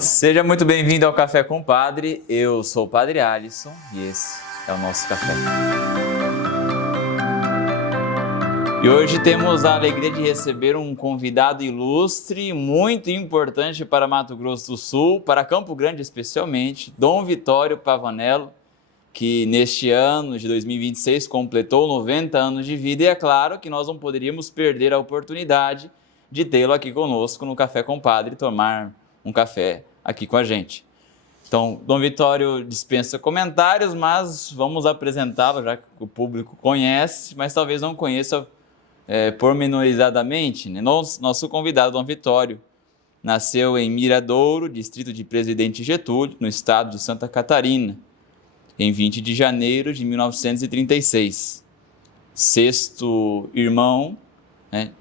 Seja muito bem-vindo ao Café com o Padre. Eu sou o Padre Alisson e esse é o nosso café. E hoje temos a alegria de receber um convidado ilustre, muito importante para Mato Grosso do Sul, para Campo Grande especialmente, Dom Vitório Pavanello, que neste ano de 2026 completou 90 anos de vida, e é claro que nós não poderíamos perder a oportunidade de tê-lo aqui conosco no Café com o Padre, tomar um café aqui com a gente. Então, Dom Vitório dispensa comentários, mas vamos apresentá-lo, já que o público conhece, mas talvez não conheça pormenorizadamente, né? Nosso convidado, Dom Vitório, nasceu em Miradouro, distrito de Presidente Getúlio, no estado de Santa Catarina, em 20 de janeiro de 1936. Sexto irmão, né?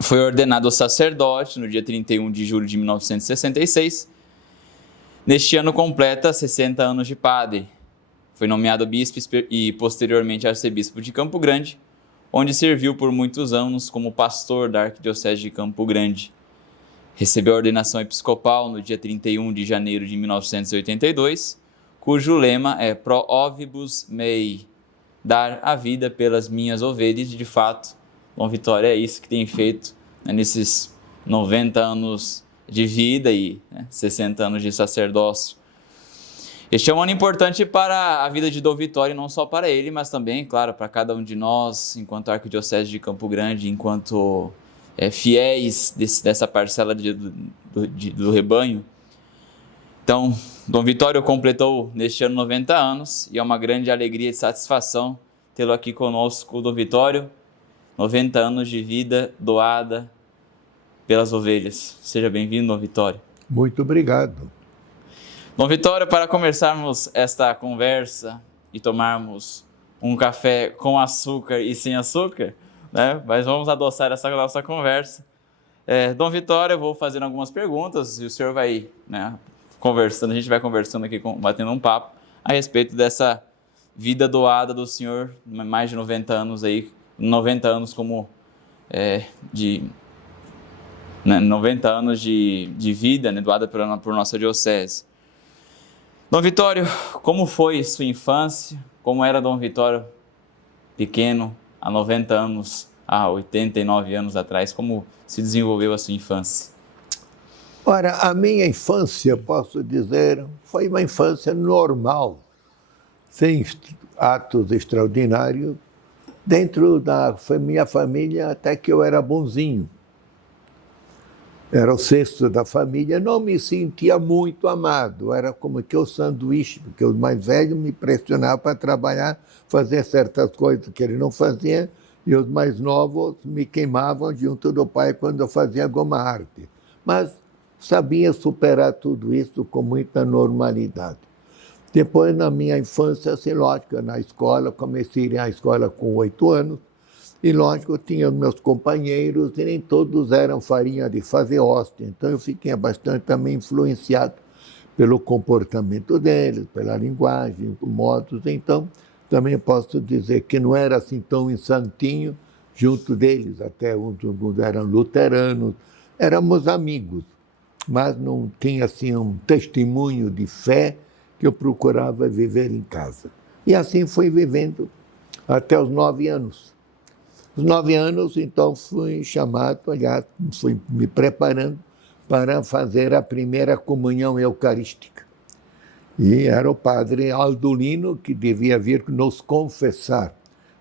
Foi ordenado sacerdote no dia 31 de julho de 1966. Neste ano completa 60 anos de padre. Foi nomeado bispo e posteriormente arcebispo de Campo Grande, onde serviu por muitos anos como pastor da Arquidiocese de Campo Grande. Recebeu a ordenação episcopal no dia 31 de janeiro de 1982, cujo lema é Pro Ovibus Mei, dar a vida pelas minhas ovelhas. De fato, Dom Vitório é isso que tem feito, né, nesses 90 anos de vida e 60 anos de sacerdócio. Este é um ano importante para a vida de Dom Vitório, não só para ele, mas também, claro, para cada um de nós, enquanto Arquidiocese de Campo Grande, enquanto fiéis dessa parcela do rebanho. Então, Dom Vitório completou neste ano 90 anos e é uma grande alegria e satisfação tê-lo aqui conosco, Dom Vitório. 90 anos de vida doada pelas ovelhas. Seja bem-vindo, Dom Vitório. Muito obrigado. Dom Vitório, para começarmos esta conversa e tomarmos um café com açúcar e sem açúcar, né? Mas vamos adoçar essa nossa conversa. Dom Vitório, eu vou fazendo algumas perguntas e o senhor vai, conversando, a gente vai conversando aqui, batendo um papo a respeito dessa vida doada do senhor, mais de 90 anos aí, 90 anos como 90 anos de vida, né, doada por nossa diocese. Dom Vitório, como foi sua infância? Como era Dom Vitório pequeno, há 90 anos, há 89 anos atrás? Como se desenvolveu a sua infância? Ora, a minha infância, posso dizer, foi uma infância normal, sem atos extraordinários. Dentro da minha família, até que eu era bonzinho. Era o sexto da família, não me sentia muito amado. Era como que o sanduíche, porque os mais velhos me pressionavam para trabalhar, fazer certas coisas que ele não fazia, e os mais novos me queimavam junto do pai quando eu fazia alguma arte. Mas sabia superar tudo isso com muita normalidade. Depois, na minha infância, assim, lógico, na escola, comecei a ir à escola com 8 anos, e lógico, eu tinha meus companheiros, e nem todos eram farinha de fazer hóstia, então eu fiquei bastante também influenciado pelo comportamento deles, pela linguagem, modos, então também posso dizer que não era assim tão santinho junto deles, até uns eram luteranos, éramos amigos, mas não tinha assim um testemunho de fé que eu procurava viver em casa. E assim fui vivendo até os 9 anos. Os 9 anos, então, fui chamado, aliás, fui me preparando para fazer a primeira comunhão eucarística. E era o padre Aldolino que devia vir nos confessar.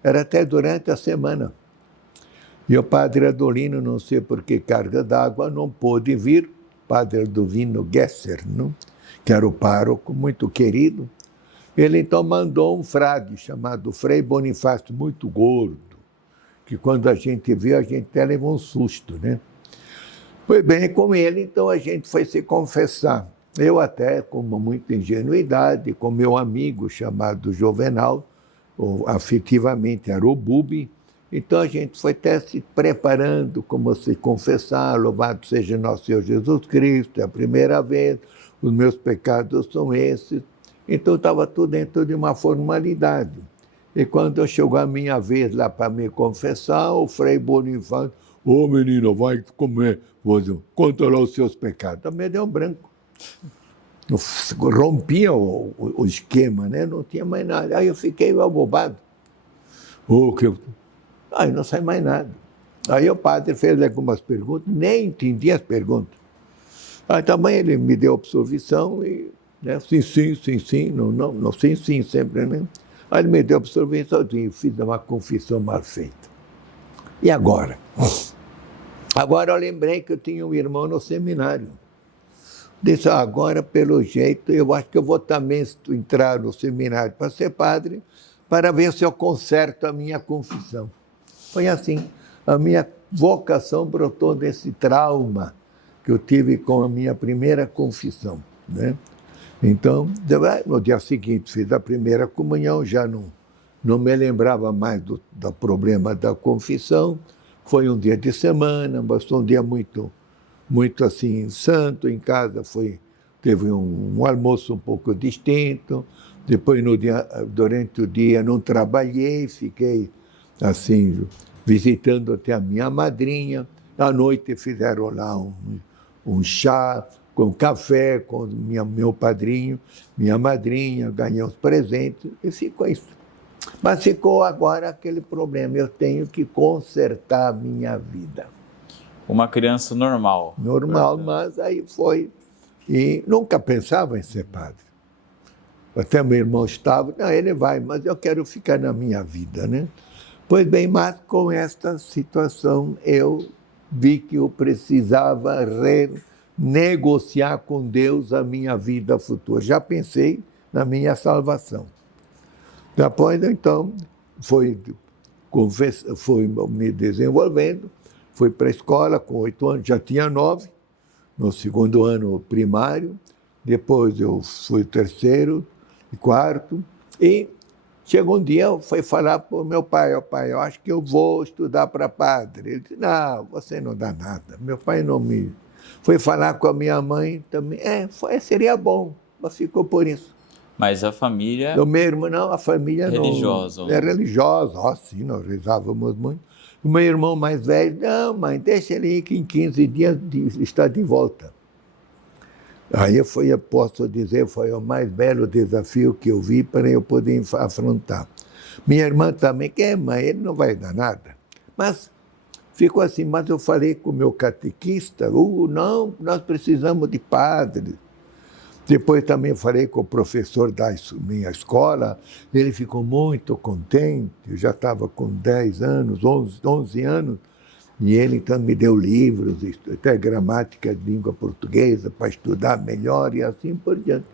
Era até durante a semana. E o padre Aldolino, não sei por que carga d'água, não pôde vir. Padre Aldovino Gesser, não? Que era o pároco, muito querido. Ele então mandou um frade chamado Frei Bonifácio, muito gordo, que quando a gente viu, a gente até levou um susto, né? Foi bem com ele, então a gente foi se confessar. Eu até, com muita ingenuidade, com meu amigo chamado Juvenal, ou afetivamente era o Bubi, então a gente foi até se preparando como se confessar, louvado seja nosso Senhor Jesus Cristo, é a primeira vez, os meus pecados são esses. Então estava tudo dentro de uma formalidade. E quando chegou a minha vez lá para me confessar, o Frei Bonifácio, menina, vai comer, conta lá os seus pecados. Também deu um branco. Rompia o esquema, né? Não tinha mais nada. Aí eu fiquei abobado. Aí não sai mais nada. Aí o padre fez algumas perguntas, nem entendi as perguntas. Aí também ele me deu absolvição e, né, sim, não, sim, sempre, né? Aí ele me deu absolvição, eu fiz uma confissão mal feita. E agora? Agora eu lembrei que eu tinha um irmão no seminário. Disse, agora, pelo jeito, eu acho que eu vou também entrar no seminário para ser padre, para ver se eu conserto a minha confissão. Foi assim. A minha vocação brotou desse trauma que eu tive com a minha primeira confissão, né? Então, no dia seguinte, fiz a primeira comunhão, já não me lembrava mais do problema da confissão. Foi um dia de semana, mas foi um dia muito assim, santo. Em casa teve um almoço um pouco distinto. Depois, durante o dia, não trabalhei, fiquei assim, visitando até a minha madrinha. À noite fizeram lá um chá com café com meu padrinho, minha madrinha, ganhei os presentes e ficou isso. Mas ficou agora aquele problema, eu tenho que consertar a minha vida. Uma criança normal. Normal, mas aí foi. E nunca pensava em ser padre. Até meu irmão estava, não, ele vai, mas eu quero ficar na minha vida, né? Pois bem, mas com esta situação eu vi que eu precisava renegociar com Deus a minha vida futura. Já pensei na minha salvação. Depois, então, foi me desenvolvendo, fui para a escola com 8 anos, já tinha 9, no segundo ano primário, depois eu fui 3º e 4º, e chegou um dia, eu fui falar para o meu pai, pai, eu acho que eu vou estudar para padre. Ele disse, não, você não dá nada. Meu pai não me... Foi falar com a minha mãe também, seria bom, mas ficou por isso. Mas a família... O meu irmão, não, a família religiosa. Não, é religiosa, sim, nós rezávamos muito. O meu irmão mais velho, não, mãe, deixa ele ir que em 15 dias está de volta. Aí posso dizer, foi o mais belo desafio que eu vi para eu poder afrontar. Minha irmã também, mãe, ele não vai dar nada. Mas ficou assim, mas eu falei com o meu catequista, não, nós precisamos de padre. Depois também falei com o professor da minha escola, ele ficou muito contente, eu já estava com 10 anos, 11 anos, e ele então me deu livros, até gramática de língua portuguesa, para estudar melhor e assim por diante.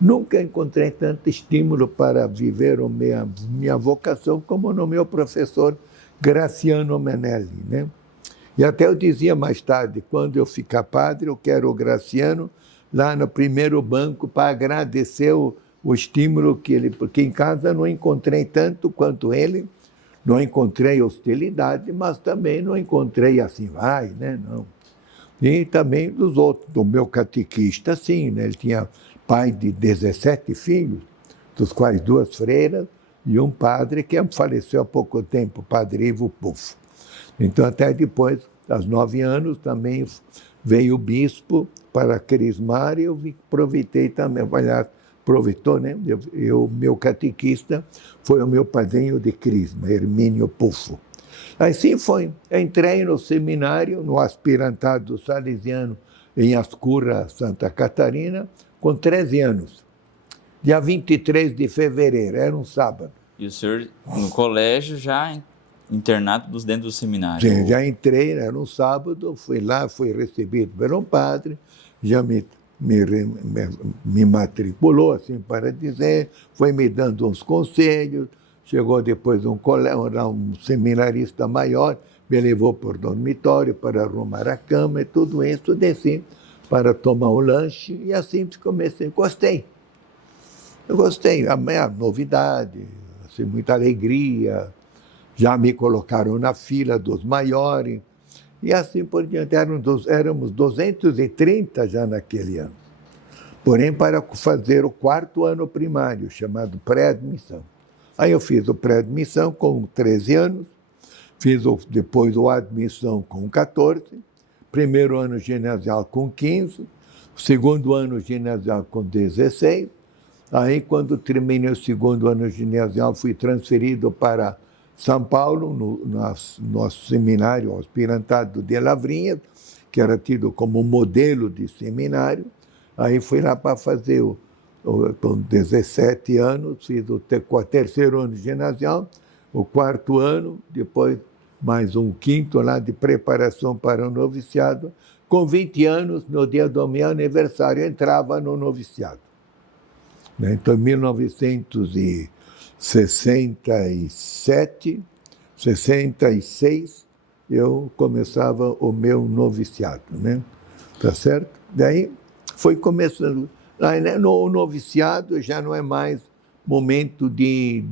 Nunca encontrei tanto estímulo para viver a minha vocação como no meu professor Graciano Menelli, né? E até eu dizia mais tarde, quando eu ficar padre, eu quero o Graciano lá no primeiro banco para agradecer o estímulo que ele... Porque em casa não encontrei tanto quanto ele, não encontrei hostilidade, mas também não encontrei assim, né? Não. E também dos outros, do meu catequista, sim, né? Ele tinha pai de 17 filhos, dos quais 2 freiras e um padre que faleceu há pouco tempo, o padre Ivo Puffo. Então, até depois, aos 9 anos, também veio o bispo para crismar e eu aproveitei também, aproveitou, né? Meu catequista foi o meu padrinho de crisma, Hermínio Puffo. Assim foi. Entrei no seminário, no aspirantado salesiano em Ascurra, Santa Catarina, com 13 anos. Dia 23 de fevereiro, era um sábado. E o senhor, no colégio, já internado dentro do seminário? Sim, já entrei, era um sábado, fui lá, fui recebido por um padre, já me matriculou, assim para dizer, foi me dando uns conselhos, chegou depois um seminarista maior, me levou para o dormitório para arrumar a cama e tudo isso, desci para tomar o lanche e assim comecei. Gostei. Eu gostei, a novidade, assim, muita alegria, já me colocaram na fila dos maiores, e assim por diante. Éramos 230 já naquele ano. Porém, para fazer o 4º ano primário, chamado pré-admissão. Aí eu fiz o pré-admissão com 13 anos, fiz depois o admissão com 14, primeiro ano ginasial com 15, segundo ano ginasial com 16. Aí, quando terminei o segundo ano ginasial, fui transferido para São Paulo, no nosso seminário, o Aspirantado de Lavrinhas, que era tido como modelo de seminário. Aí fui lá para fazer, com 17 anos, fiz o terceiro ano ginasial, o quarto ano, depois mais um quinto lá de preparação para o noviciado. Com 20 anos, no dia do meu aniversário, entrava no noviciado. Então, em 1967, 66, eu começava o meu noviciado, né? Tá certo? Daí foi começando. No noviciado já não é mais momento de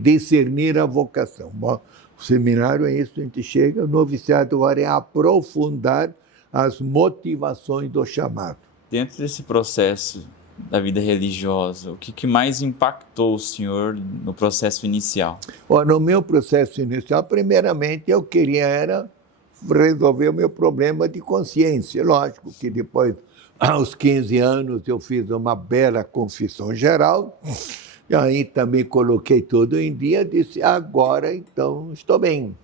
discernir a vocação. Bom, o seminário é isso, a gente chega, o noviciado agora é aprofundar as motivações do chamado. Dentro desse processo da vida religiosa, o que mais impactou o senhor no processo inicial? No meu processo inicial, primeiramente, eu queria era resolver o meu problema de consciência. Lógico que depois, aos 15 anos, eu fiz uma bela confissão geral, e aí também coloquei tudo em dia, disse, agora, então, estou bem.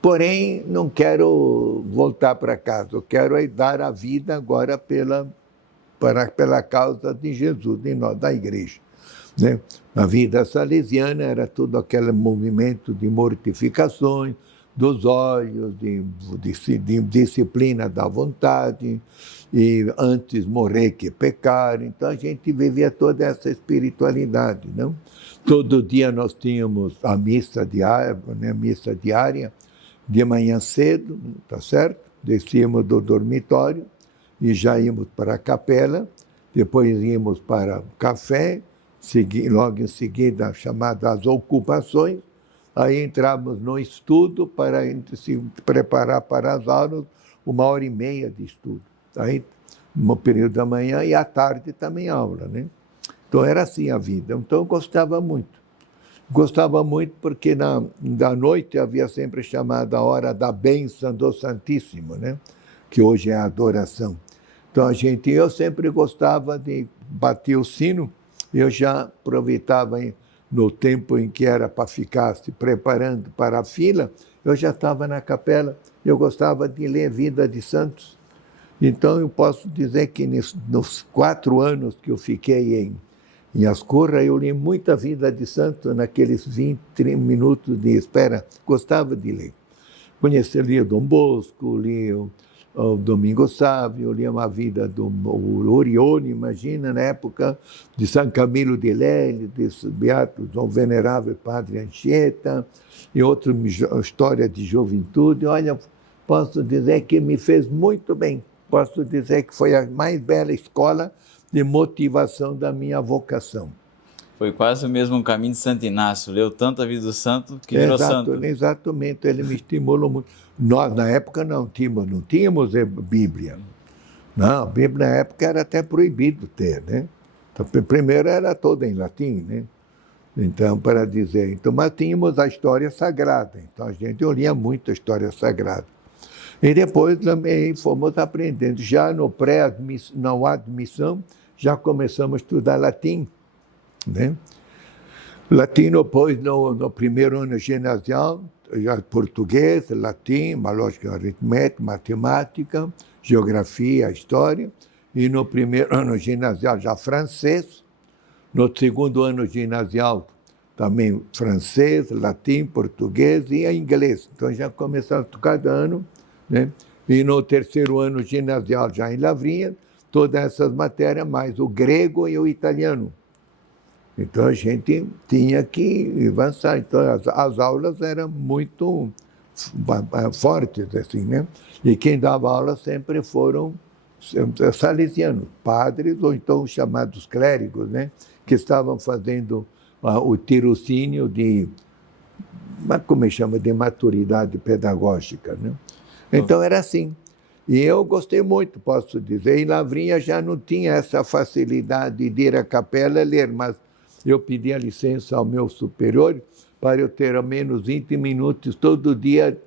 Porém, não quero voltar para casa, eu quero dar a vida agora pela causa de Jesus, de nós, da igreja. Né? A vida salesiana era todo aquele movimento de mortificações dos olhos, de disciplina da vontade, e antes morrer que pecar. Então a gente vivia toda essa espiritualidade. Não? Todo dia nós tínhamos a missa diária, de manhã cedo, tá certo? Descíamos do dormitório e já íamos para a capela, depois íamos para o café, logo em seguida chamadas ocupações, aí entramos no estudo para se preparar para as aulas, 1h30 de estudo. Aí, no período da manhã e à tarde também aula, né? Então era assim a vida. Então eu gostava muito. Gostava muito porque da noite havia sempre chamada a hora da bênção do Santíssimo, né? Que hoje é a adoração. Então eu sempre gostava de bater o sino, eu já aproveitava no tempo em que era para ficar se preparando para a fila, eu já estava na capela, eu gostava de ler Vida de Santos. Então eu posso dizer que nos 4 anos que eu fiquei em Ascurra, eu li muita Vida de Santos naqueles 20, 30 minutos de espera, gostava de ler. Lia Dom Bosco, li o Domingo Sávio, li uma vida do Orione, imagina, na época de São Camilo de Lely, desse beato, do venerável Padre Anchieta, e outra história de juventude. Olha, posso dizer que me fez muito bem. Posso dizer que foi a mais bela escola de motivação da minha vocação. Foi quase o mesmo caminho de Santo Inácio, leu tanto a vida do santo que virou santo. Exatamente, ele me estimulou muito. Nós, na época, não tínhamos Bíblia. Não, a Bíblia na época era até proibido ter, né? Então, primeiro era toda em latim, né? Então, para dizer, mas tínhamos a história sagrada, então eu lia muito a história sagrada. E depois também fomos aprendendo, já na admissão, já começamos a estudar latim, né? Latim, depois, no primeiro ano ginasial, já português, latim, uma lógica aritmética, matemática, geografia, história, e no primeiro ano ginasial já francês, no segundo ano ginasial também francês, latim, português e inglês. Então já começamos cada ano, né? E no terceiro ano ginasial já em Lavrinha, todas essas matérias, mais o grego e o italiano. Então a gente tinha que avançar. Então as aulas eram muito fortes, assim, né? E quem dava aula sempre foram salesianos, padres ou então chamados clérigos, né? Que estavam fazendo o tirocínio como chama, de maturidade pedagógica, né? Então era assim. E eu gostei muito, posso dizer. Em Lavrinha já não tinha essa facilidade de ir à capela e ler, mas eu pedi a licença ao meu superior para eu ter ao menos 20 minutos todo dia,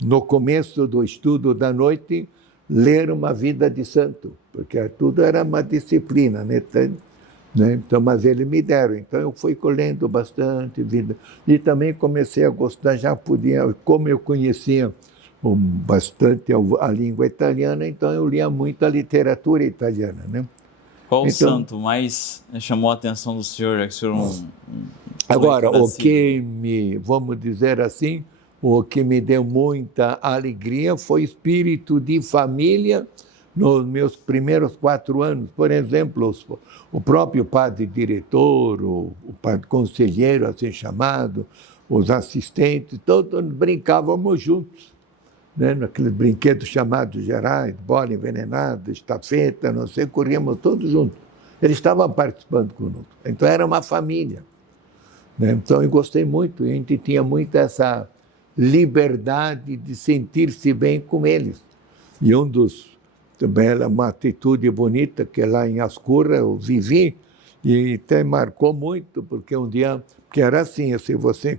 no começo do estudo da noite, ler uma vida de santo, porque tudo era uma disciplina, né? Então, mas eles me deram, então eu fui colhendo bastante vida. E também comecei a gostar, já podia, como eu conhecia bastante a língua italiana, então eu lia muita literatura italiana, né? Qual então, santo mais chamou a atenção do senhor, já que o senhor agora, o que vamos dizer assim, o que me deu muita alegria foi espírito de família nos meus primeiros 4 anos. Por exemplo, o próprio padre diretor, o padre conselheiro, assim chamado, os assistentes, todos brincávamos juntos, né? Naqueles brinquedos chamados gerais, bola envenenada, estafeta, não sei, corríamos todos juntos. Eles estavam participando conosco. Então era uma família, né? Então eu gostei muito, a gente tinha muito essa liberdade de sentir-se bem com eles. E também era uma atitude bonita que lá em Ascurra eu vivi e até marcou muito, porque um dia, que era assim, se você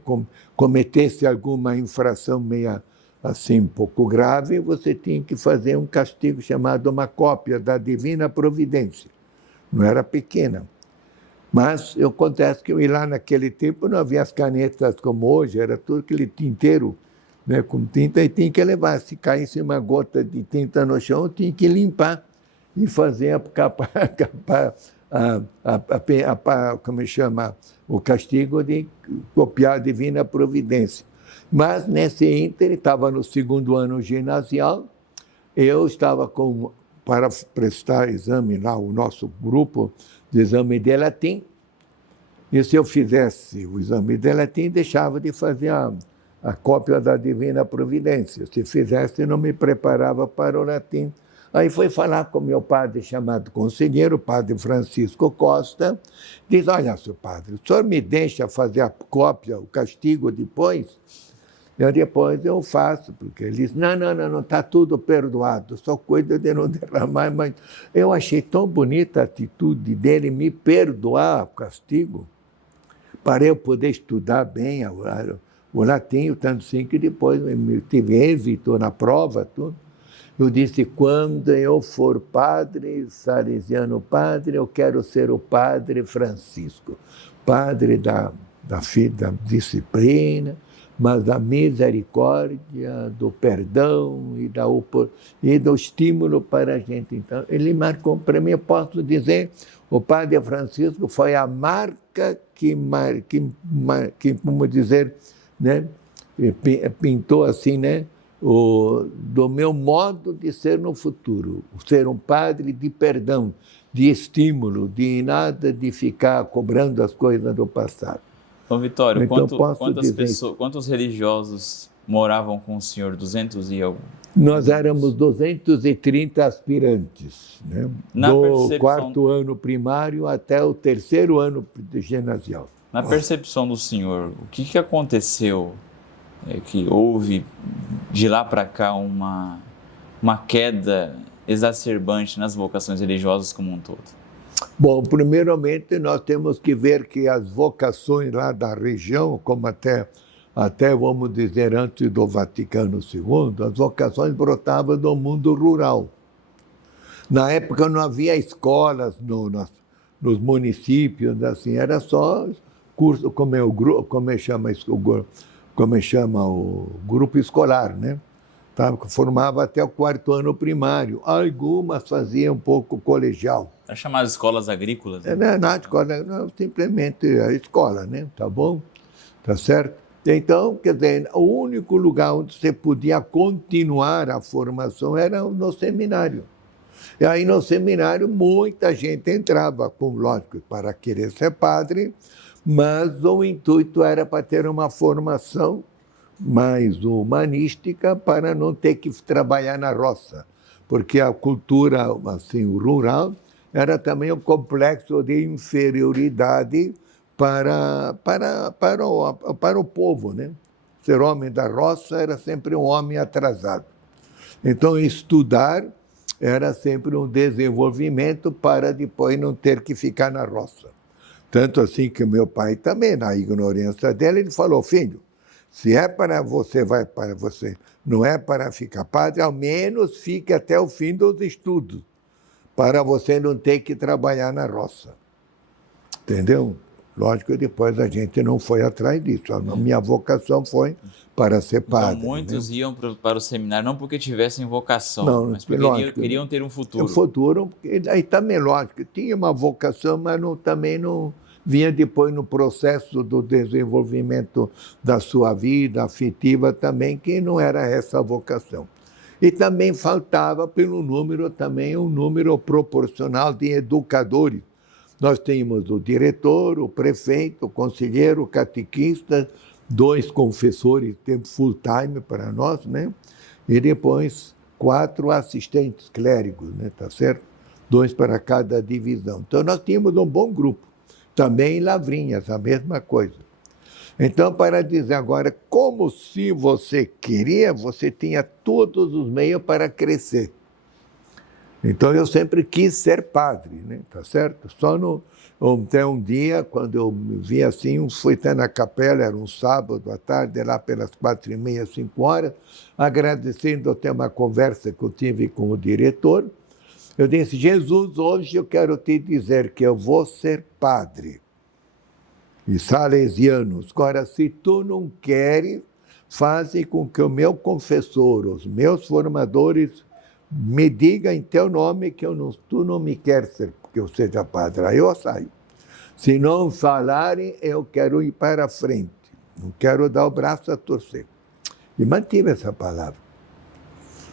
cometesse alguma infração meia assim, um pouco grave, você tinha que fazer um castigo chamado uma cópia da Divina Providência. Não era pequena. Mas acontece que lá naquele tempo não havia as canetas como hoje, era tudo aquele tinteiro, né, com tinta, e tinha que levar. Se caísse uma gota de tinta no chão, tinha que limpar e fazer como chama, o castigo de copiar a Divina Providência. Mas nesse ínter, estava no 2º ano ginasial, eu estava para prestar exame lá, o nosso grupo de exame de latim, e se eu fizesse o exame de latim, deixava de fazer a cópia da Divina Providência. Se fizesse, não me preparava para o latim. Aí foi falar com meu padre chamado conselheiro, o padre Francisco Costa, diz, olha, seu padre, o senhor me deixa fazer a cópia, o castigo depois? Depois eu faço, porque ele diz, não, está tudo perdoado, só cuida de não derramar. Mas eu achei tão bonita a atitude dele me perdoar o castigo, para eu poder estudar bem o latim, tanto assim que depois eu tive êxito na prova, tudo. Eu disse, quando eu for padre, salesiano padre, eu quero ser o padre Francisco, padre da disciplina, mas da misericórdia, do perdão e do estímulo para a gente. Então, ele marcou para mim, eu posso dizer, o padre Francisco foi a marca que como dizer, né, pintou assim, né, do meu modo de ser no futuro, ser um padre de perdão, de estímulo, de nada de ficar cobrando as coisas do passado. Então, Vitório, Então, quantos religiosos moravam com o senhor? 200 e algo? Nós éramos 230 aspirantes, né? Do 4º ano primário até o 3º ano de ginasial. Na percepção do senhor, o que aconteceu que houve de lá para cá uma queda exacerbante nas vocações religiosas como um todo? Bom, primeiramente nós temos que ver que as vocações lá da região, como até vamos dizer antes do Vaticano II, as vocações brotavam do mundo rural. Na época não havia escolas nos municípios, assim, era só curso, como chama o grupo escolar, né? Formava até o 4º ano primário. Algumas faziam um pouco colegial. É chamado escolas agrícolas? Né? Na escola, não, simplesmente a escola, né? Tá bom? Tá certo? Então, quer dizer, o único lugar onde você podia continuar a formação era no seminário. E aí, no seminário, muita gente entrava, lógico, para querer ser padre, mas o intuito era para ter uma formação mais humanística para não ter que trabalhar na roça, porque a cultura assim, rural era também um complexo de inferioridade para o povo, né? Ser homem da roça era sempre um homem atrasado. Então, estudar era sempre um desenvolvimento para depois não ter que ficar na roça. Tanto assim que meu pai também, na ignorância dele, ele falou, filho, Se é para você, vai para você. Não é para ficar padre, ao menos fique até o fim dos estudos, para você não ter que trabalhar na roça. Entendeu? Lógico que depois a gente não foi atrás disso. A minha vocação foi para ser padre. Então, muitos iam para o seminário não porque tivessem vocação, Não, mas porque queriam ter um futuro. Um futuro, aí também, lógico, tinha uma vocação, mas também não vinha depois no processo do desenvolvimento da sua vida afetiva também, que não era essa a vocação. E também faltava, pelo número, também um número proporcional de educadores. Nós tínhamos o diretor, o prefeito, o conselheiro, o catequista, 2 confessores, tempo full time para nós, né? E depois 4 assistentes clérigos, né? Tá certo? 2 para cada divisão. Então nós tínhamos um bom grupo. Também em Lavrinhas, a mesma coisa. Então, para dizer agora, como se você queria, você tinha todos os meios para crescer. Então, eu sempre quis ser padre, né? Tá certo? Só até um dia, quando eu me vi assim, fui até na capela, era um sábado à tarde, lá pelas 4h30, 5h, agradecendo até uma conversa que eu tive com o diretor. Eu disse, Jesus, hoje eu quero te dizer que eu vou ser padre. E salesianos, agora, se tu não queres, faze com que o meu confessor, os meus formadores, me diga em teu nome que tu não me queres ser, que eu seja padre. Aí eu saio. Se não falarem, eu quero ir para frente. Não quero dar o braço a torcer. E mantive essa palavra.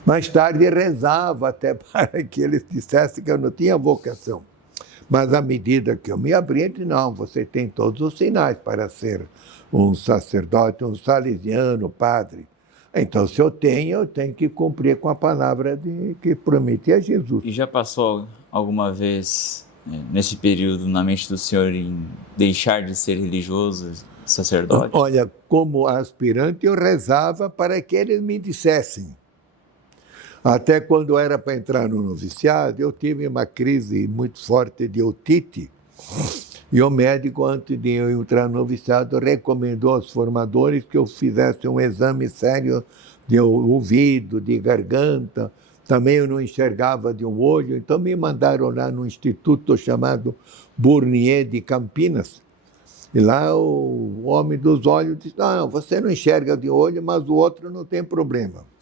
Mais tarde rezava até para que eles dissessem que eu não tinha vocação. Mas à medida que eu me abri, eu disse, não, você tem todos os sinais para ser um sacerdote, um salesiano, padre. Então, se eu tenho que cumprir com a palavra que prometi a Jesus. E já passou alguma vez, nesse período, na mente do senhor, em deixar de ser religioso, sacerdote? Olha, como aspirante, eu rezava para que eles me dissessem. Até quando era para entrar no noviciado, eu tive uma crise muito forte de otite. E o médico, antes de eu entrar no noviciado, recomendou aos formadores que eu fizesse um exame sério de ouvido, de garganta. Também eu não enxergava de um olho, então me mandaram lá no instituto chamado Bournier de Campinas. E lá o homem dos olhos disse, não, você não enxerga de olho, mas o outro não tem problema.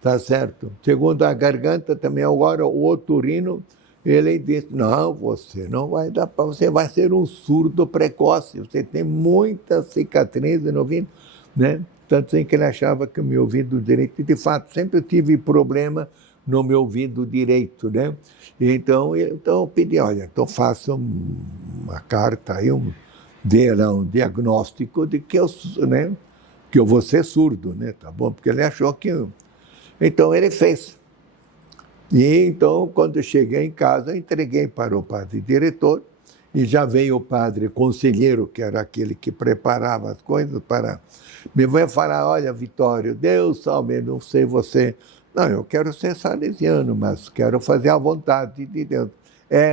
Tá certo? Segundo a garganta também, agora o otorrino, ele disse, não, você não vai dar para, você vai ser um surdo precoce, você tem muitas cicatrizes no ouvido, né? Tanto assim que ele achava que o meu ouvido direito, de fato, sempre tive problema no meu ouvido direito, né? Então eu pedi, olha, então faça uma carta aí, dê lá um diagnóstico de que eu vou ser surdo, né? Tá bom? Porque ele achou que Então ele fez. E então, quando eu cheguei em casa, eu entreguei para o padre diretor, e já veio o padre conselheiro, que era aquele que preparava as coisas, para me veio falar, olha, Vitório, Deus salve, não sei você. Não, eu quero ser salesiano, mas quero fazer a vontade de Deus.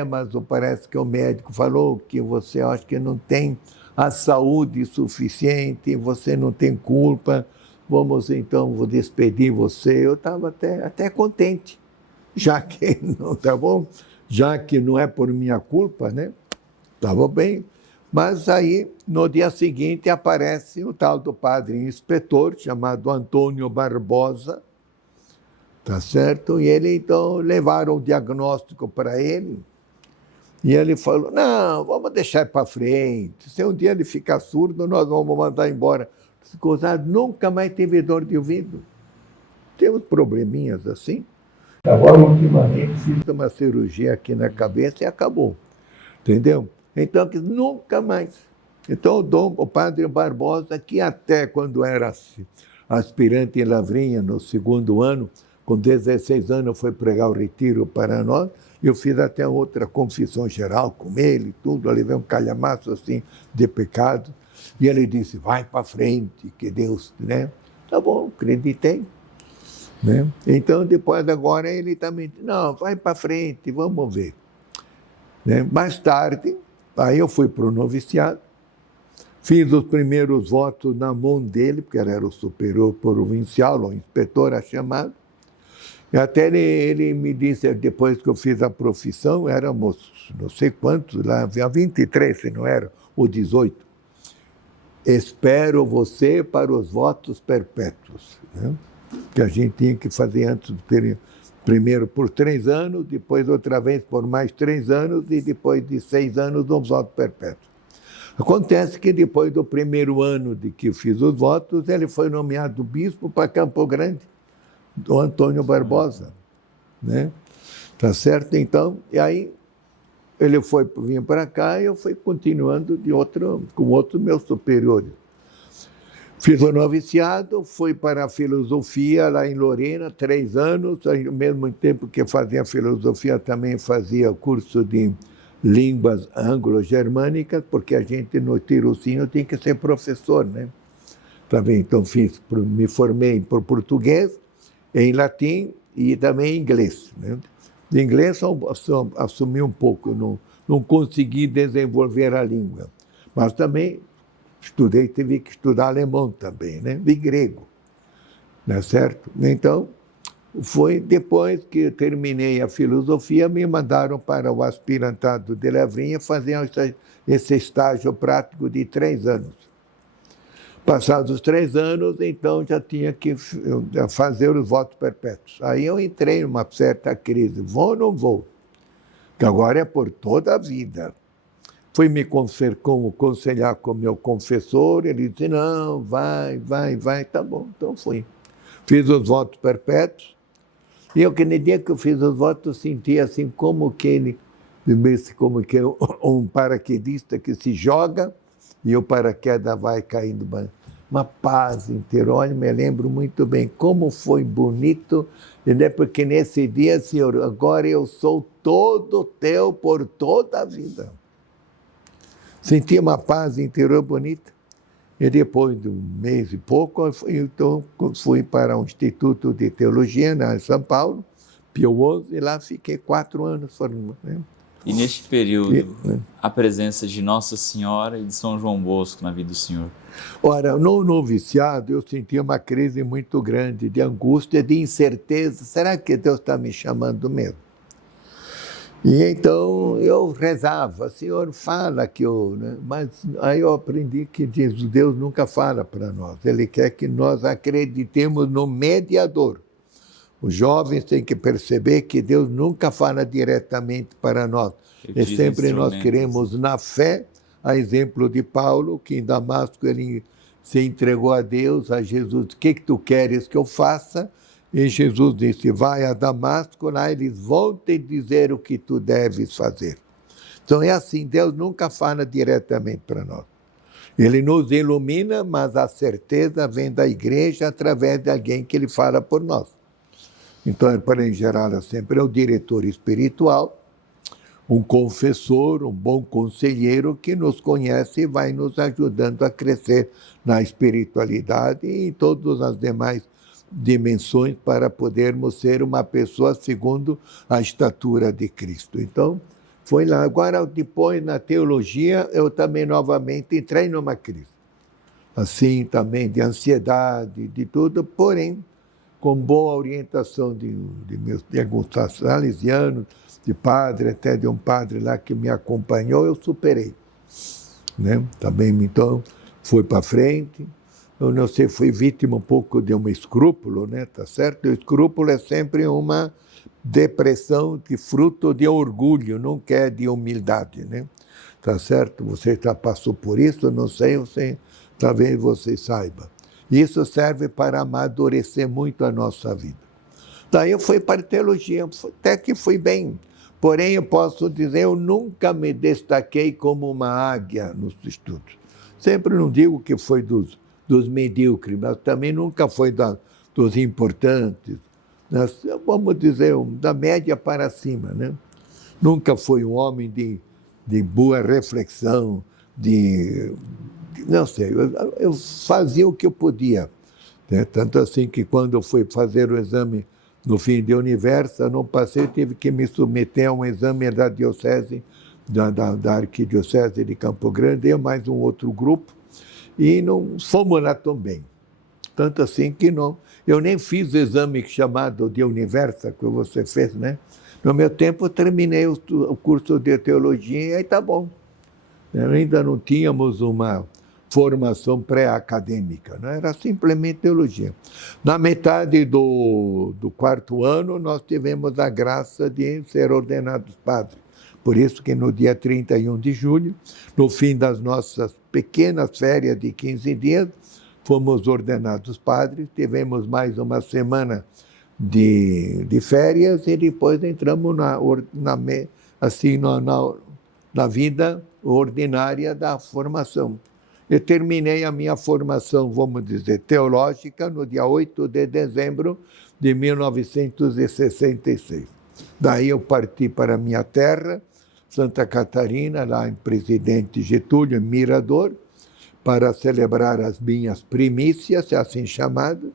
Mas parece que o médico falou que você acha que não tem a saúde suficiente, você não tem culpa, vamos então, vou despedir você. Eu estava até contente, já que não tá bom, já que não é por minha culpa, né? Estava bem. Mas aí, no dia seguinte, aparece o tal do padre inspetor, chamado Antônio Barbosa, tá certo? E ele, então, levaram o diagnóstico para ele, e ele falou, não, vamos deixar para frente, se um dia ele ficar surdo, nós vamos mandar embora. Nunca mais teve dor de ouvido. Temos probleminhas assim. Agora, ultimamente, fiz uma cirurgia aqui na cabeça e acabou. Entendeu? Então, nunca mais. Então, o padre Barbosa, que até quando era aspirante em Lavrinha, no 2º ano, com 16 anos, foi pregar o retiro para nós. Eu fiz até outra confissão geral com ele, tudo. Eu levei um calhamaço assim de pecado. E ele disse, vai para frente, que Deus, né? Tá bom, acreditei. Né? Então, depois agora, ele também disse, não, vai para frente, vamos ver. Né? Mais tarde, aí eu fui para o noviciado, Fiz os primeiros votos na mão dele, porque ele era o superior provincial, o inspetor a chamado. E até ele me disse, depois que eu fiz a profissão, éramos não sei quantos, lá havia 23, se não era, ou 18. Espero você para os votos perpétuos, né? Que a gente tinha que fazer antes do período. Primeiro por 3 anos, depois outra vez por mais 3 anos e depois de 6 anos um voto perpétuo. Acontece que depois do primeiro ano de que fiz os votos, ele foi nomeado bispo para Campo Grande, do Antônio Barbosa, né? Tá certo? Então, e aí ele vinha para cá e eu fui continuando com outros meus superiores. Fiz o noviciado, fui para a filosofia lá em Lorena, 3 anos, ao mesmo tempo que fazia filosofia, também fazia o curso de línguas anglo-germânicas, porque a gente no tirocínio tem que ser professor, né? Também, então me formei por português, em latim e também em inglês, né? De inglês assumi um pouco, não consegui desenvolver a língua, mas também tive que estudar alemão também, né? E grego, não é certo? Então, foi depois que eu terminei a filosofia, me mandaram para o aspirantado de Lavrinha fazer esse estágio prático de 3 anos. Passados os 3 anos, então, já tinha que fazer os votos perpétuos. Aí eu entrei numa certa crise, vou ou não vou? Que agora é por toda a vida. Fui me aconselhar com o meu confessor, ele disse, não, vai, tá bom, então fui. Fiz os votos perpétuos, e eu, aquele dia que eu fiz os votos, eu senti assim como que um paraquedista que se joga e o paraquedas vai caindo. Uma paz inteira. Olha, me lembro muito bem como foi bonito, né? Porque nesse dia, Senhor, agora eu sou todo teu por toda a vida. Senti uma paz interior bonita. E depois de 1 mês e pouco, então fui para o Instituto de Teologia, em São Paulo, Pio XI, e lá fiquei 4 anos formando, né? E neste período, a presença de Nossa Senhora e de São João Bosco na vida do senhor? Ora, no noviciado eu sentia uma crise muito grande de angústia, de incerteza. Será que Deus está me chamando mesmo? E então eu rezava, Senhor, fala que eu... Né? Mas aí eu aprendi que Deus nunca fala para nós. Ele quer que nós acreditemos no mediador. Os jovens têm que perceber que Deus nunca fala diretamente para nós. E sempre nós queremos, na fé, a exemplo de Paulo, que em Damasco ele se entregou a Deus, a Jesus. O que tu queres que eu faça? E Jesus disse, vai a Damasco, lá eles vão te dizer o que tu deves fazer. Então é assim, Deus nunca fala diretamente para nós. Ele nos ilumina, mas a certeza vem da igreja através de alguém que ele fala por nós. Então, em geral, sempre é o diretor espiritual, um confessor, um bom conselheiro que nos conhece e vai nos ajudando a crescer na espiritualidade e em todas as demais dimensões para podermos ser uma pessoa segundo a estatura de Cristo. Então, foi lá. Agora, depois, na teologia, eu também novamente entrei numa crise. Assim, também de ansiedade, de tudo, porém, com boa orientação de alguns salesianos, de padre, até de um padre lá que me acompanhou, eu superei, né? Também, então, fui para frente. Eu não sei, fui vítima um pouco de um escrúpulo, né? Tá certo? O escrúpulo é sempre uma depressão de fruto de orgulho, não quer de humildade, né? Tá certo? Você já passou por isso, não sei, talvez você saiba. Isso serve para amadurecer muito a nossa vida. Daí eu fui para a teologia, até que fui bem. Porém, eu posso dizer, eu nunca me destaquei como uma águia nos estudos. Sempre não digo que foi dos medíocres, mas também nunca foi dos importantes. Vamos dizer, da média para cima, né? Nunca foi um homem de boa reflexão, não sei, eu fazia o que eu podia, né? Tanto assim que quando eu fui fazer o exame no fim de universo, eu não passei, tive que me submeter a um exame da diocese, da arquidiocese de Campo Grande, eu mais um outro grupo, e não fomos lá tão bem. Tanto assim que não. Eu nem fiz o exame chamado de Universa, que você fez, né? No meu tempo, eu terminei o curso de teologia e aí tá bom. Ainda não tínhamos uma formação pré-acadêmica, né? Era simplesmente teologia. Na metade do quarto ano, nós tivemos a graça de ser ordenados padres. Por isso que no dia 31 de julho, no fim das nossas pequenas férias de 15 dias, fomos ordenados padres, tivemos mais uma semana de férias e depois entramos na vida ordinária da formação. Eu terminei a minha formação, vamos dizer, teológica, no dia 8 de dezembro de 1966. Daí eu parti para a minha terra, Santa Catarina, lá em Presidente Getúlio, em Mirador, para celebrar as minhas primícias, assim chamado.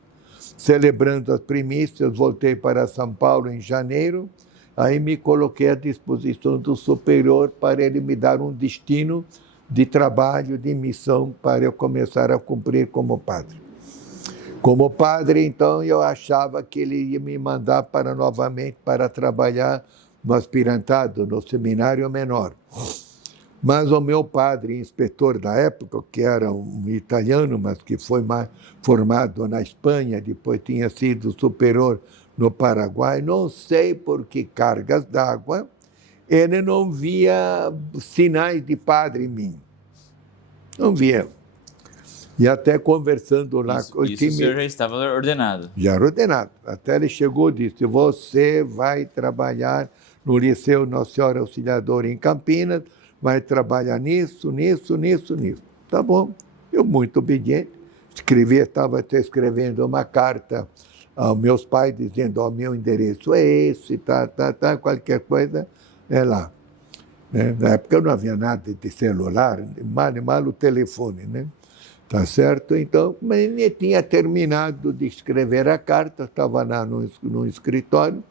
Celebrando as primícias, voltei para São Paulo em janeiro, aí me coloquei à disposição do superior para ele me dar um destino de trabalho, de missão, para eu começar a cumprir como padre. Como padre, então, eu achava que ele ia me mandar novamente para trabalhar no aspirantado, no seminário menor. Mas o meu padre, inspetor da época, que era um italiano, mas que foi formado na Espanha, depois tinha sido superior no Paraguai, não sei por que cargas d'água, ele não via sinais de padre em mim. Não via. E até conversando lá... Isso o senhor já estava ordenado? Já ordenado. Até ele chegou e disse, você vai trabalhar no Liceu Nossa Senhora Auxiliadora em Campinas, vai trabalhar nisso. Tá bom. Eu, muito obediente, estava até escrevendo uma carta aos meus pais, dizendo, o meu endereço é esse, qualquer coisa é lá. Né? Na época não havia nada de celular, mal o telefone, né? Tá certo? Então, mas ele tinha terminado de escrever a carta, estava lá no escritório.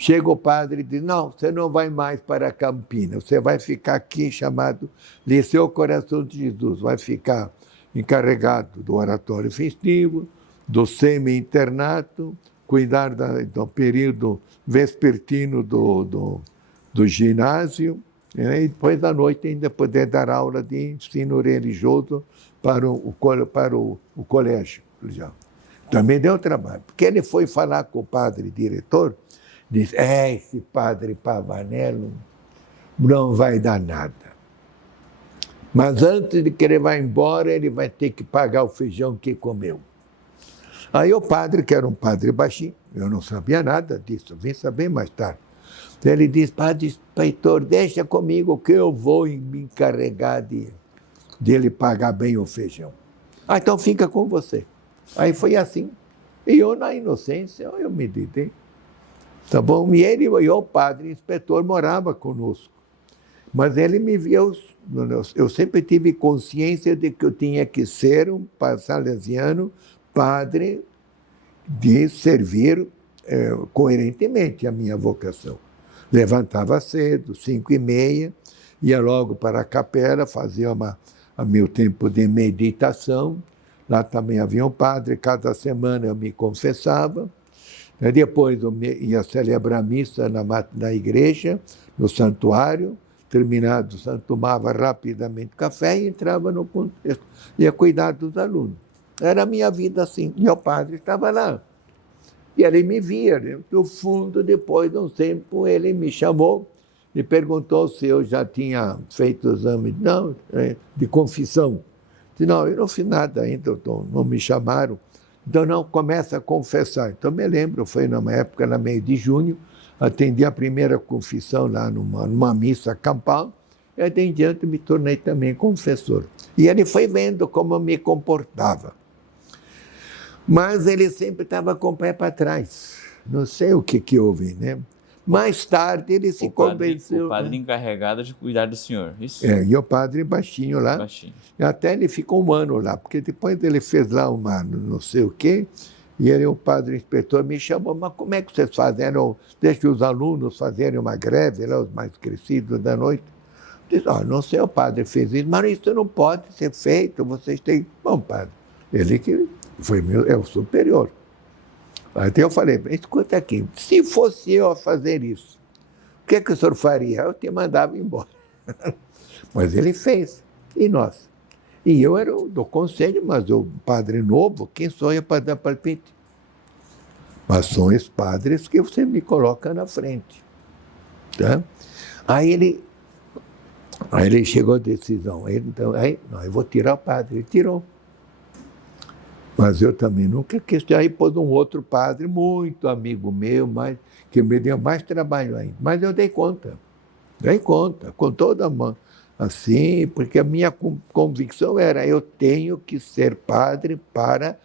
Chega o padre e diz, não, você não vai mais para Campinas, você vai ficar aqui chamado Liceu Coração de Jesus, vai ficar encarregado do oratório festivo, do semi-internato, cuidar do período vespertino do ginásio, né? E depois da noite ainda poder dar aula de ensino religioso para o colégio. Também deu trabalho, porque ele foi falar com o padre diretor, disse, esse padre Pavanello não vai dar nada. Mas antes de que ele vá embora, ele vai ter que pagar o feijão que comeu. Aí o padre, que era um padre baixinho, eu não sabia nada disso, vim saber mais tarde. Ele disse, padre inspetor, deixa comigo que eu vou me encarregar dele pagar bem o feijão. Ah, então fica com você. Aí foi assim. E eu, na inocência, eu me dedei. Tá bom? E o padre inspetor morava conosco. Mas ele me viu, eu sempre tive consciência de que eu tinha que ser um salesiano, padre, de servir coerentemente a minha vocação. Levantava cedo, 5h30, ia logo para a capela, fazia meu tempo de meditação. Lá também havia um padre, cada semana eu me confessava. Depois eu ia celebrar a missa na igreja, no santuário. Terminado, tomava rapidamente café e entrava no contexto. Ia cuidar dos alunos. Era a minha vida assim. E o padre estava lá. E ele me via, né? No fundo, depois de um tempo, ele me chamou e perguntou se eu já tinha feito o exame de confissão. Disse, não, eu não fiz nada ainda, não me chamaram. Então, não, começa a confessar. Então, me lembro, foi numa época, no meio de junho, atendi a primeira confissão lá numa missa campal, e daí em diante me tornei também confessor. E ele foi vendo como eu me comportava. Mas ele sempre estava com o pé para trás. Não sei o que houve, né? Mais tarde ele se convenceu. O padre encarregado de cuidar do senhor, isso? E o padre baixinho lá. Baixinho. Até ele ficou um ano lá, porque depois ele fez lá não sei o quê, e o padre inspetor me chamou, mas como é que vocês fazem? Deixa os alunos fazerem uma greve, lá, os mais crescidos da noite. Diz, não sei, o padre fez isso, mas isso não pode ser feito, vocês têm... Bom, padre, ele que é o superior. Até eu falei, escuta aqui, se fosse eu a fazer isso, o que o senhor faria? Eu te mandava embora. Mas ele fez, e nós? E eu era do conselho, mas o padre novo, quem sou eu para dar palpite? Mas são os padres que você me coloca na frente. Tá? Aí ele chegou à decisão. Não, eu vou tirar o padre. Ele tirou. Mas eu também nunca quis. Aí pôs um outro padre, muito amigo meu, que me deu mais trabalho ainda. Mas eu dei conta, com toda a mão. Assim, porque a minha convicção era, eu tenho que ser padre para...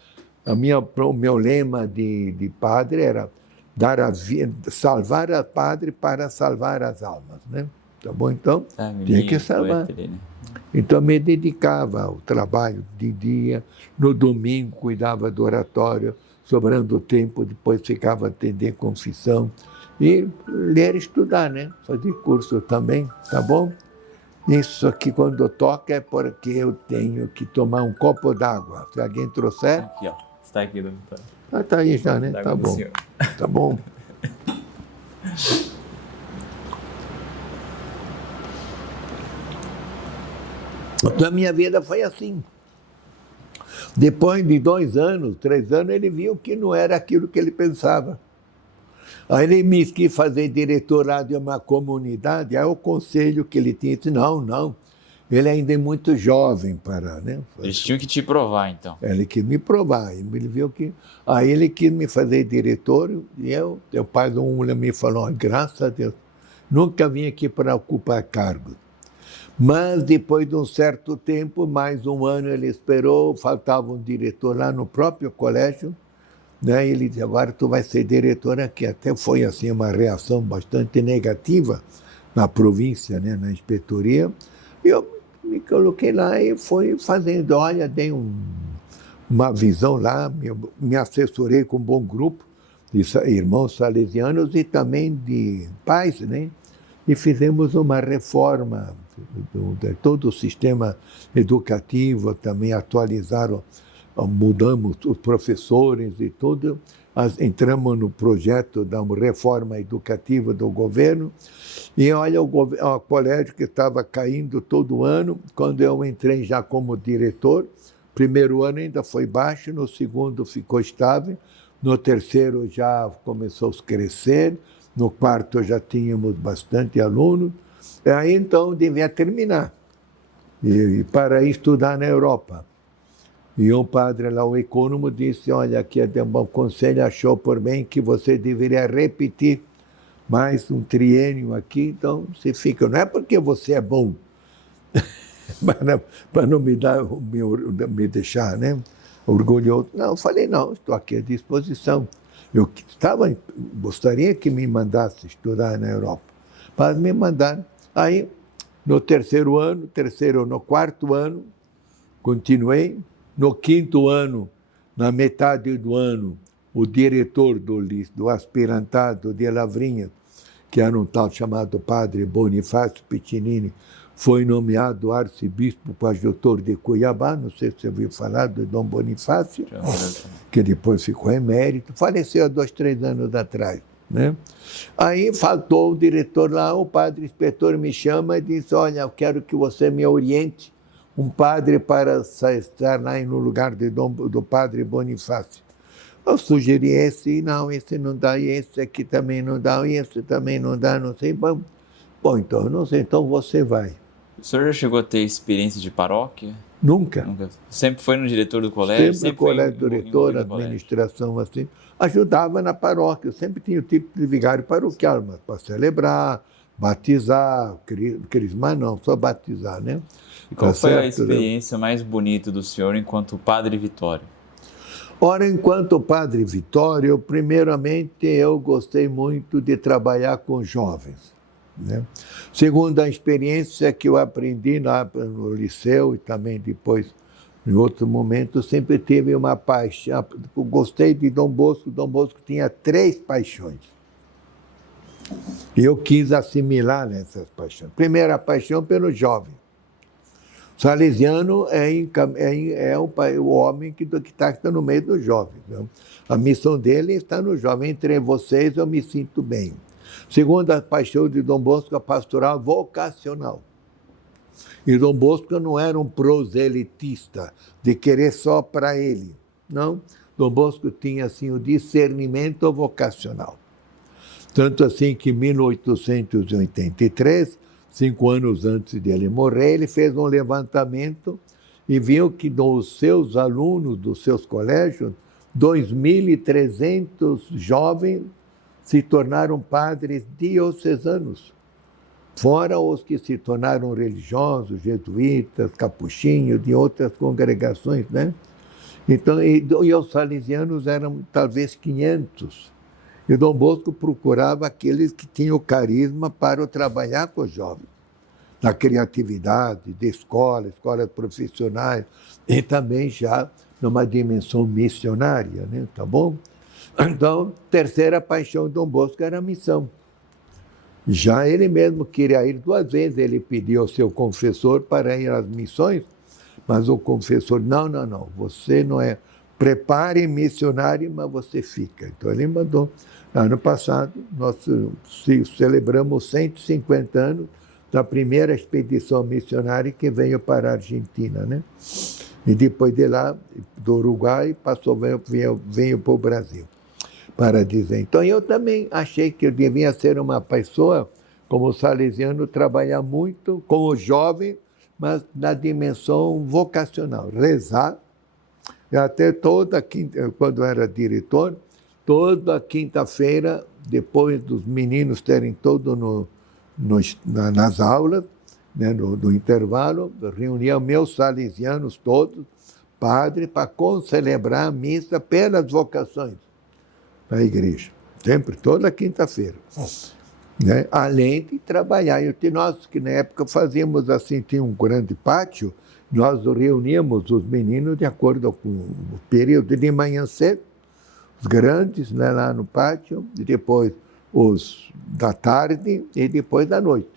O meu lema de padre era dar a vida, salvar a padre para salvar as almas, né? Tá bom? Então, tinha que salvar. Então, me dedicava ao trabalho de dia, no domingo cuidava do oratório, sobrando tempo, depois ficava a atender confissão e ler e estudar, né? Fazer curso também, tá bom? Isso aqui, quando toca, é porque eu tenho que tomar um copo d'água. Se alguém trouxer... Aqui, ó. Está aqui, doutor. Tá aí já, né? Tá bom. Tá bom. Então, a minha vida foi assim. Depois de 2 anos, 3 anos, ele viu que não era aquilo que ele pensava. Aí ele me quis fazer diretor lá de uma comunidade, aí o conselho que ele tinha disse, não, ele ainda é muito jovem para... Né? Eles tinham que te provar, então. Ele quis me provar, ele viu que... Aí ele quis me fazer diretor, e o pai do mulher me falou, graças a Deus, nunca vim aqui para ocupar cargos. Mas depois de um certo tempo, mais 1 ano ele esperou, faltava um diretor lá no próprio colégio, né? Ele disse, agora tu vai ser diretor aqui. Até foi assim uma reação bastante negativa na província, né? Na inspetoria. Eu me coloquei lá e fui fazendo, olha, dei uma visão lá, me assessorei com um bom grupo de irmãos salesianos e também de pais, né? E fizemos uma reforma de todo o sistema educativo, também atualizaram, mudamos os professores e tudo, entramos no projeto da reforma educativa do governo, e olha, o colégio que estava caindo todo ano, quando eu entrei já como diretor, 1º ano ainda foi baixo, no 2º ficou estável, no 3º já começou a crescer, no 4º já tínhamos bastante alunos, e aí então devia terminar, e para ir estudar na Europa. E um padre lá, o econômico, disse, olha, aqui o conselho achou por bem que você deveria repetir mais um triênio aqui, então você fica, não é porque você é bom, para não me deixar, né, orgulhoso. Não, eu falei, não, estou aqui à disposição. Eu gostaria que me mandasse estudar na Europa, mas me mandaram. Aí, no 3º ano, no 4º ano, continuei. No 5º ano, na metade do ano, o diretor do aspirantado de Lavrinhas, que era um tal chamado padre Bonifácio Piccinini, foi nomeado arcebispo coadjutor de Cuiabá, não sei se você ouviu falar do Dom Bonifácio, que depois ficou emérito, faleceu há 2, 3 anos atrás. Né? Aí faltou o diretor lá, o padre inspetor me chama e disse, olha, eu quero que você me oriente um padre para estar lá no lugar do padre Bonifácio. Eu sugeri esse não dá, e esse aqui também não dá, e esse também não dá, não sei. Bom, então, não sei, então você vai. O senhor já chegou a ter experiência de paróquia? Nunca. Sempre foi no diretor do colégio? Sempre colégio, diretor, administração, assim. Ajudava na paróquia, eu sempre tinha o título de vigário paroquial, mas para celebrar, batizar, crismar não, só batizar, né? E qual foi a experiência mais bonita do senhor enquanto Padre Vitório? Ora, enquanto Padre Vitório, primeiramente eu gostei muito de trabalhar com jovens. Né? Segundo a experiência que eu aprendi lá no liceu e também depois, em outro momento, sempre tive uma paixão. Eu gostei de Dom Bosco. Dom Bosco tinha 3 paixões. E eu quis assimilar essas paixões. Primeira paixão pelo jovem. O salesiano é o homem que está no meio dos jovens. Né? A missão dele está no jovem. Entre vocês eu me sinto bem. Segunda paixão de Dom Bosco, a pastoral vocacional. E Dom Bosco não era um proselitista, de querer só para ele. Não. Dom Bosco tinha assim, o discernimento vocacional. Tanto assim que em 1883, 5 anos antes de ele morrer, ele fez um levantamento e viu que dos seus alunos, dos seus colégios, 2.300 jovens se tornaram padres diocesanos. Fora os que se tornaram religiosos, jesuítas, capuchinhos, de outras congregações, né? Então, e os salesianos eram talvez 500. E Dom Bosco procurava aqueles que tinham carisma para trabalhar com os jovens, na criatividade, de escolas profissionais, e também já numa dimensão missionária, né? Tá bom? Então, terceira paixão de Dom Bosco era a missão. Já ele mesmo queria ir 2 vezes, ele pediu ao seu confessor para ir às missões, mas o confessor, não, você não é, prepare missionário, mas você fica. Então ele mandou. Ano passado, nós celebramos 150 anos da primeira expedição missionária que veio para a Argentina, né? E depois de lá, do Uruguai, veio para o Brasil, para dizer. Então eu também achei que eu devia ser uma pessoa, como salesiano, trabalhar muito com o jovem, mas na dimensão vocacional, rezar. E até toda quinta, quando eu era diretor, toda quinta-feira, depois dos meninos terem todo nas aulas, né, no intervalo, reunia meus salesianos todos, padres, para celebrar a missa pelas vocações da igreja. Sempre, toda quinta-feira. Né? Além de trabalhar. Nós, que na época fazíamos assim, tinha um grande pátio, nós reuníamos os meninos de acordo com o período de manhã cedo, os grandes, né, lá no pátio, e depois os da tarde e depois da noite.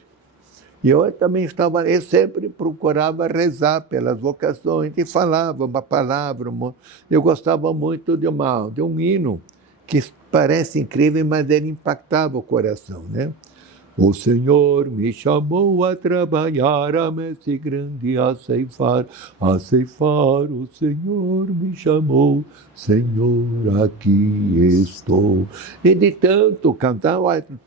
E eu também eu sempre procurava rezar pelas vocações e falava uma palavra. Eu gostava muito de um hino que parece incrível, mas ele impactava o coração, né? O Senhor me chamou a trabalhar, a messe grande a ceifar, o Senhor me chamou, Senhor, aqui estou. E de tanto cantar,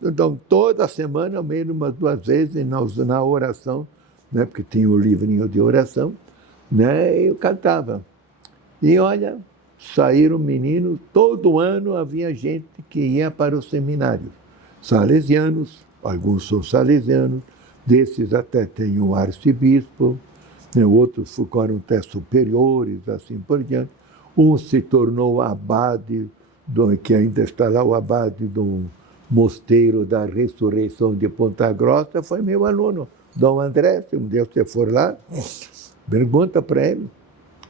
então, toda semana, mesmo umas 2 vezes na oração, né, porque tinha o livrinho de oração, né, eu cantava. E olha, saíram meninos, todo ano havia gente que ia para o seminário, salesianos, alguns são salesianos, desses até tem um arcebispo, né, outros ficaram até superiores, assim por diante. Um se tornou abade, que ainda está lá, o abade do Mosteiro da Ressurreição de Ponta Grossa, foi meu aluno, Dom André. Se um dia você for lá, pergunta para ele,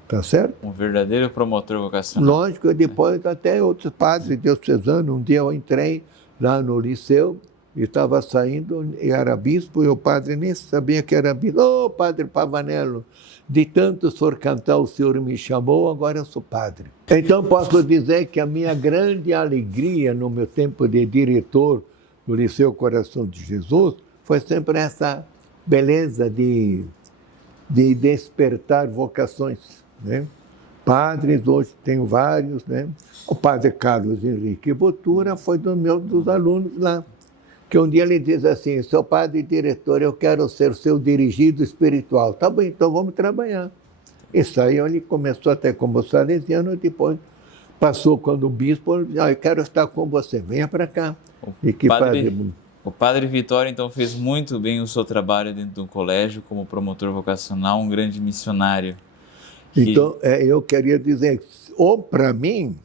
tá certo? Um verdadeiro promotor vocacional. Lógico, depois até outros padres diocesanos. Um dia eu entrei lá no liceu, e estava saindo, e era bispo, e o padre nem sabia que era bispo. Ô, padre Pavanello, de tanto o senhor cantar, o senhor me chamou, agora eu sou padre. Então, posso dizer que a minha grande alegria no meu tempo de diretor do Liceu Coração de Jesus foi sempre essa beleza de despertar vocações, né? Padres, hoje tenho vários, né? O padre Carlos Henrique Botura foi dos alunos lá, que um dia ele diz assim, seu padre diretor, eu quero ser seu dirigido espiritual. Tá bem, então vamos trabalhar. Isso aí ele começou até como salesiano, e depois passou quando o bispo, eu quero estar com você, venha para cá. O padre Vitório, então, fez muito bem o seu trabalho dentro do colégio, como promotor vocacional, um grande missionário. Então, eu queria dizer, ou para mim,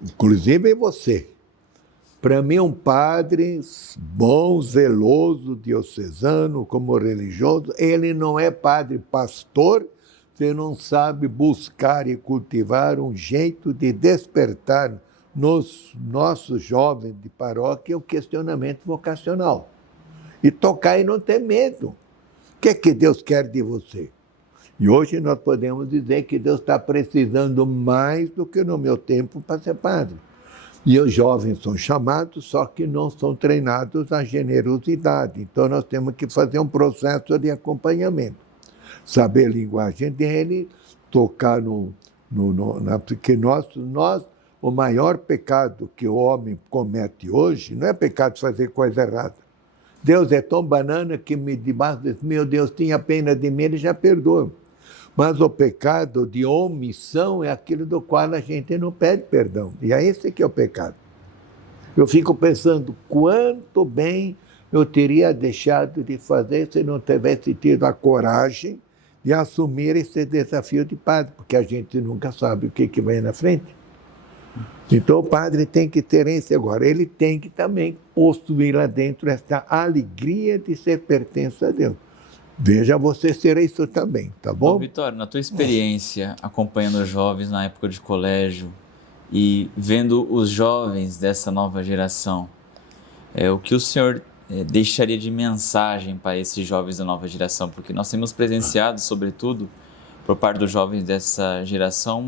inclusive você, para mim, um padre bom, zeloso, diocesano, como religioso, ele não é padre pastor, você não sabe buscar e cultivar um jeito de despertar nos nossos jovens de paróquia o questionamento vocacional. E tocar e não ter medo. O que é que Deus quer de você? E hoje nós podemos dizer que Deus está precisando mais do que no meu tempo para ser padre. E os jovens são chamados, só que não são treinados à generosidade. Então nós temos que fazer um processo de acompanhamento. Saber a linguagem dele, tocar porque nós, o maior pecado que o homem comete hoje não é pecado de fazer coisa errada. Deus é tão banana que meu Deus, tinha pena de mim, ele já perdoa. Mas o pecado de omissão é aquilo do qual a gente não pede perdão. E é esse que é o pecado. Eu fico pensando quanto bem eu teria deixado de fazer se não tivesse tido a coragem de assumir esse desafio de padre, porque a gente nunca sabe o que vem na frente. Então o padre tem que ter esse agora, ele tem que também possuir lá dentro essa alegria de ser pertença a Deus. Veja você ser isso também, tá bom? Bom, Vitório, na tua experiência acompanhando os jovens na época de colégio e vendo os jovens dessa nova geração, o que o senhor deixaria de mensagem para esses jovens da nova geração? Porque nós temos presenciado, sobretudo, por parte dos jovens dessa geração,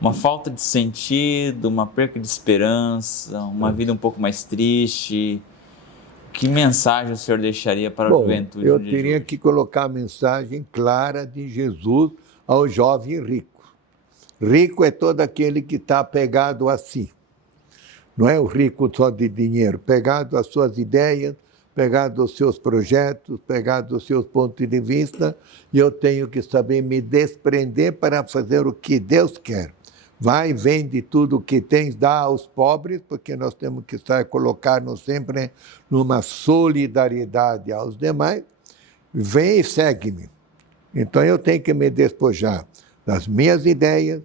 uma falta de sentido, uma perca de esperança, uma vida um pouco mais triste. Que mensagem o senhor deixaria para a juventude? Eu teria que colocar a mensagem clara de Jesus ao jovem rico. Rico é todo aquele que está apegado a si. Não é o rico só de dinheiro, pegado às suas ideias, pegado aos seus projetos, pegado aos seus pontos de vista, e eu tenho que saber me desprender para fazer o que Deus quer. Vai, vende tudo o que tens, dá aos pobres, porque nós temos que colocar-nos sempre numa solidariedade aos demais. Vem e segue-me. Então eu tenho que me despojar das minhas ideias,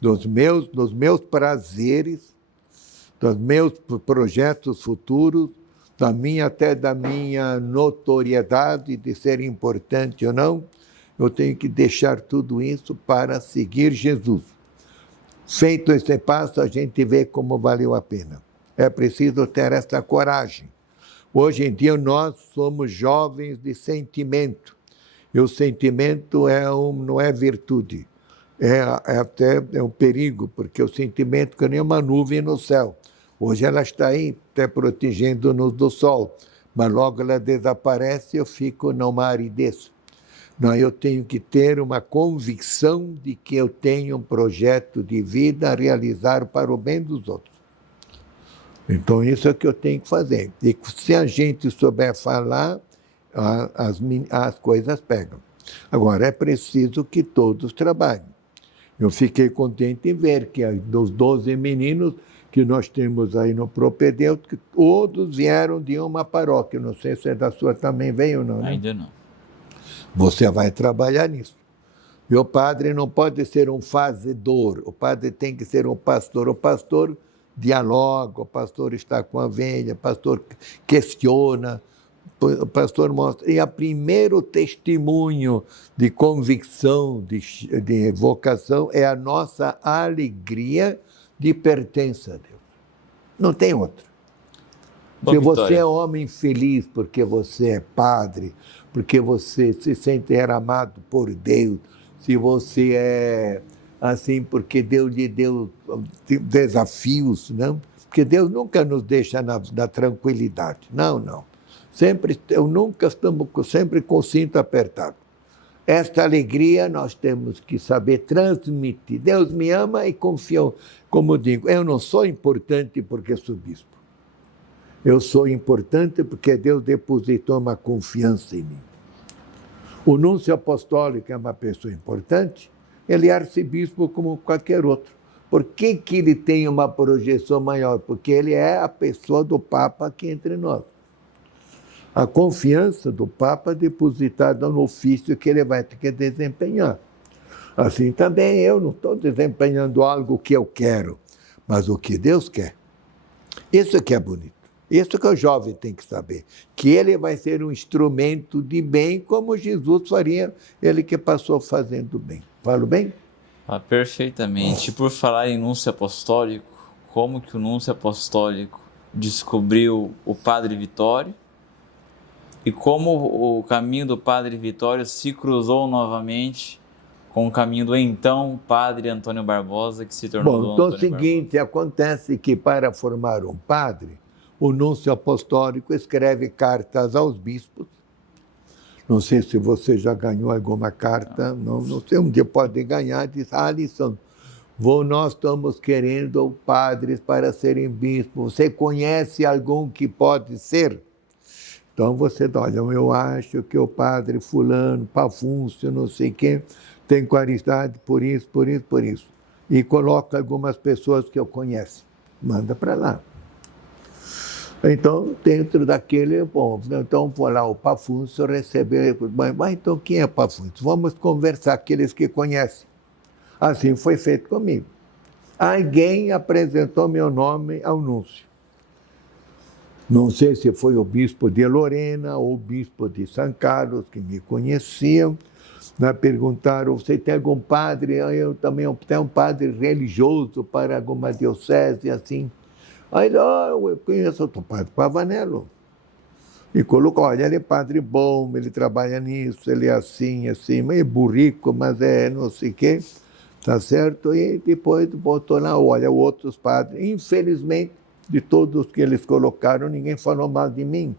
dos meus prazeres, dos meus projetos futuros, até da minha notoriedade de ser importante ou não. Eu tenho que deixar tudo isso para seguir Jesus. Feito esse passo, a gente vê como valeu a pena. É preciso ter essa coragem. Hoje em dia, nós somos jovens de sentimento. E o sentimento não é virtude. É um perigo, porque o sentimento é nem uma nuvem no céu. Hoje ela está aí, até protegendo-nos do sol. Mas logo ela desaparece e eu fico numa aridez. Não, eu tenho que ter uma convicção de que eu tenho um projeto de vida a realizar para o bem dos outros. Então, isso é o que eu tenho que fazer. E se a gente souber falar, as coisas pegam. Agora, é preciso que todos trabalhem. Eu fiquei contente em ver que dos 12 meninos que nós temos aí no propedêutico, todos vieram de uma paróquia. Não sei se da sua também veio ou não, né? Ainda não. Você vai trabalhar nisso. E o padre não pode ser um fazedor, o padre tem que ser um pastor. O pastor dialoga, o pastor está com a velha, o pastor questiona, o pastor mostra. E o primeiro testemunho de convicção, de vocação, é a nossa alegria de pertença a Deus. Não tem outra. Bom, se Vitória, você é homem feliz porque você é padre, porque você se sente amado por Deus, se você é assim porque Deus lhe deu desafios, não? Porque Deus nunca nos deixa na tranquilidade. Não. Sempre com o cinto apertado. Esta alegria nós temos que saber transmitir. Deus me ama e confia. Como digo, eu não sou importante porque sou bispo. Eu sou importante porque Deus depositou uma confiança em mim. O núncio apostólico é uma pessoa importante, ele é arcebispo como qualquer outro. Por que ele tem uma projeção maior? Porque ele é a pessoa do Papa aqui entre nós. A confiança do Papa depositada no ofício que ele vai ter que desempenhar. Assim também eu não estou desempenhando algo que eu quero, mas o que Deus quer. Isso que é bonito. Isso que o jovem tem que saber, que ele vai ser um instrumento de bem, como Jesus faria, ele que passou fazendo bem. Falo bem? Perfeitamente. Por falar em núncio apostólico, como que o núncio apostólico descobriu o Padre Vitório e como o caminho do Padre Vitório se cruzou novamente com o caminho do então Padre Antônio Barbosa, que se tornou Bom, então é o Antônio seguinte, acontece que para formar um padre, o núncio apostólico escreve cartas aos bispos. Não sei se você já ganhou alguma carta, não sei, um dia pode ganhar, diz, Alisson, nós estamos querendo padres para serem bispos. Você conhece algum que pode ser? Então você dá, olha, eu acho que o padre fulano, Pafúncio, não sei quem, tem qualidade por isso, por isso, por isso. E coloca algumas pessoas que eu conheço. Manda para lá. Então, dentro daquele, bom, então vou lá, o Pafúncio recebeu, mas então quem é Pafúncio? Vamos conversar, aqueles que conhecem. Assim foi feito comigo. Alguém apresentou meu nome ao núncio. Não sei se foi o bispo de Lorena ou o bispo de São Carlos, que me conheciam. Perguntaram, você tem algum padre? Eu também tenho um padre religioso para alguma diocese, assim. Aí, eu conheço o padre Pavanello. E colocou, olha, ele é padre bom, ele trabalha nisso, ele é assim, meio burrico, mas é não sei o quê. Tá certo? E depois botou lá, olha, outros padres. Infelizmente, de todos que eles colocaram, ninguém falou mal de mim.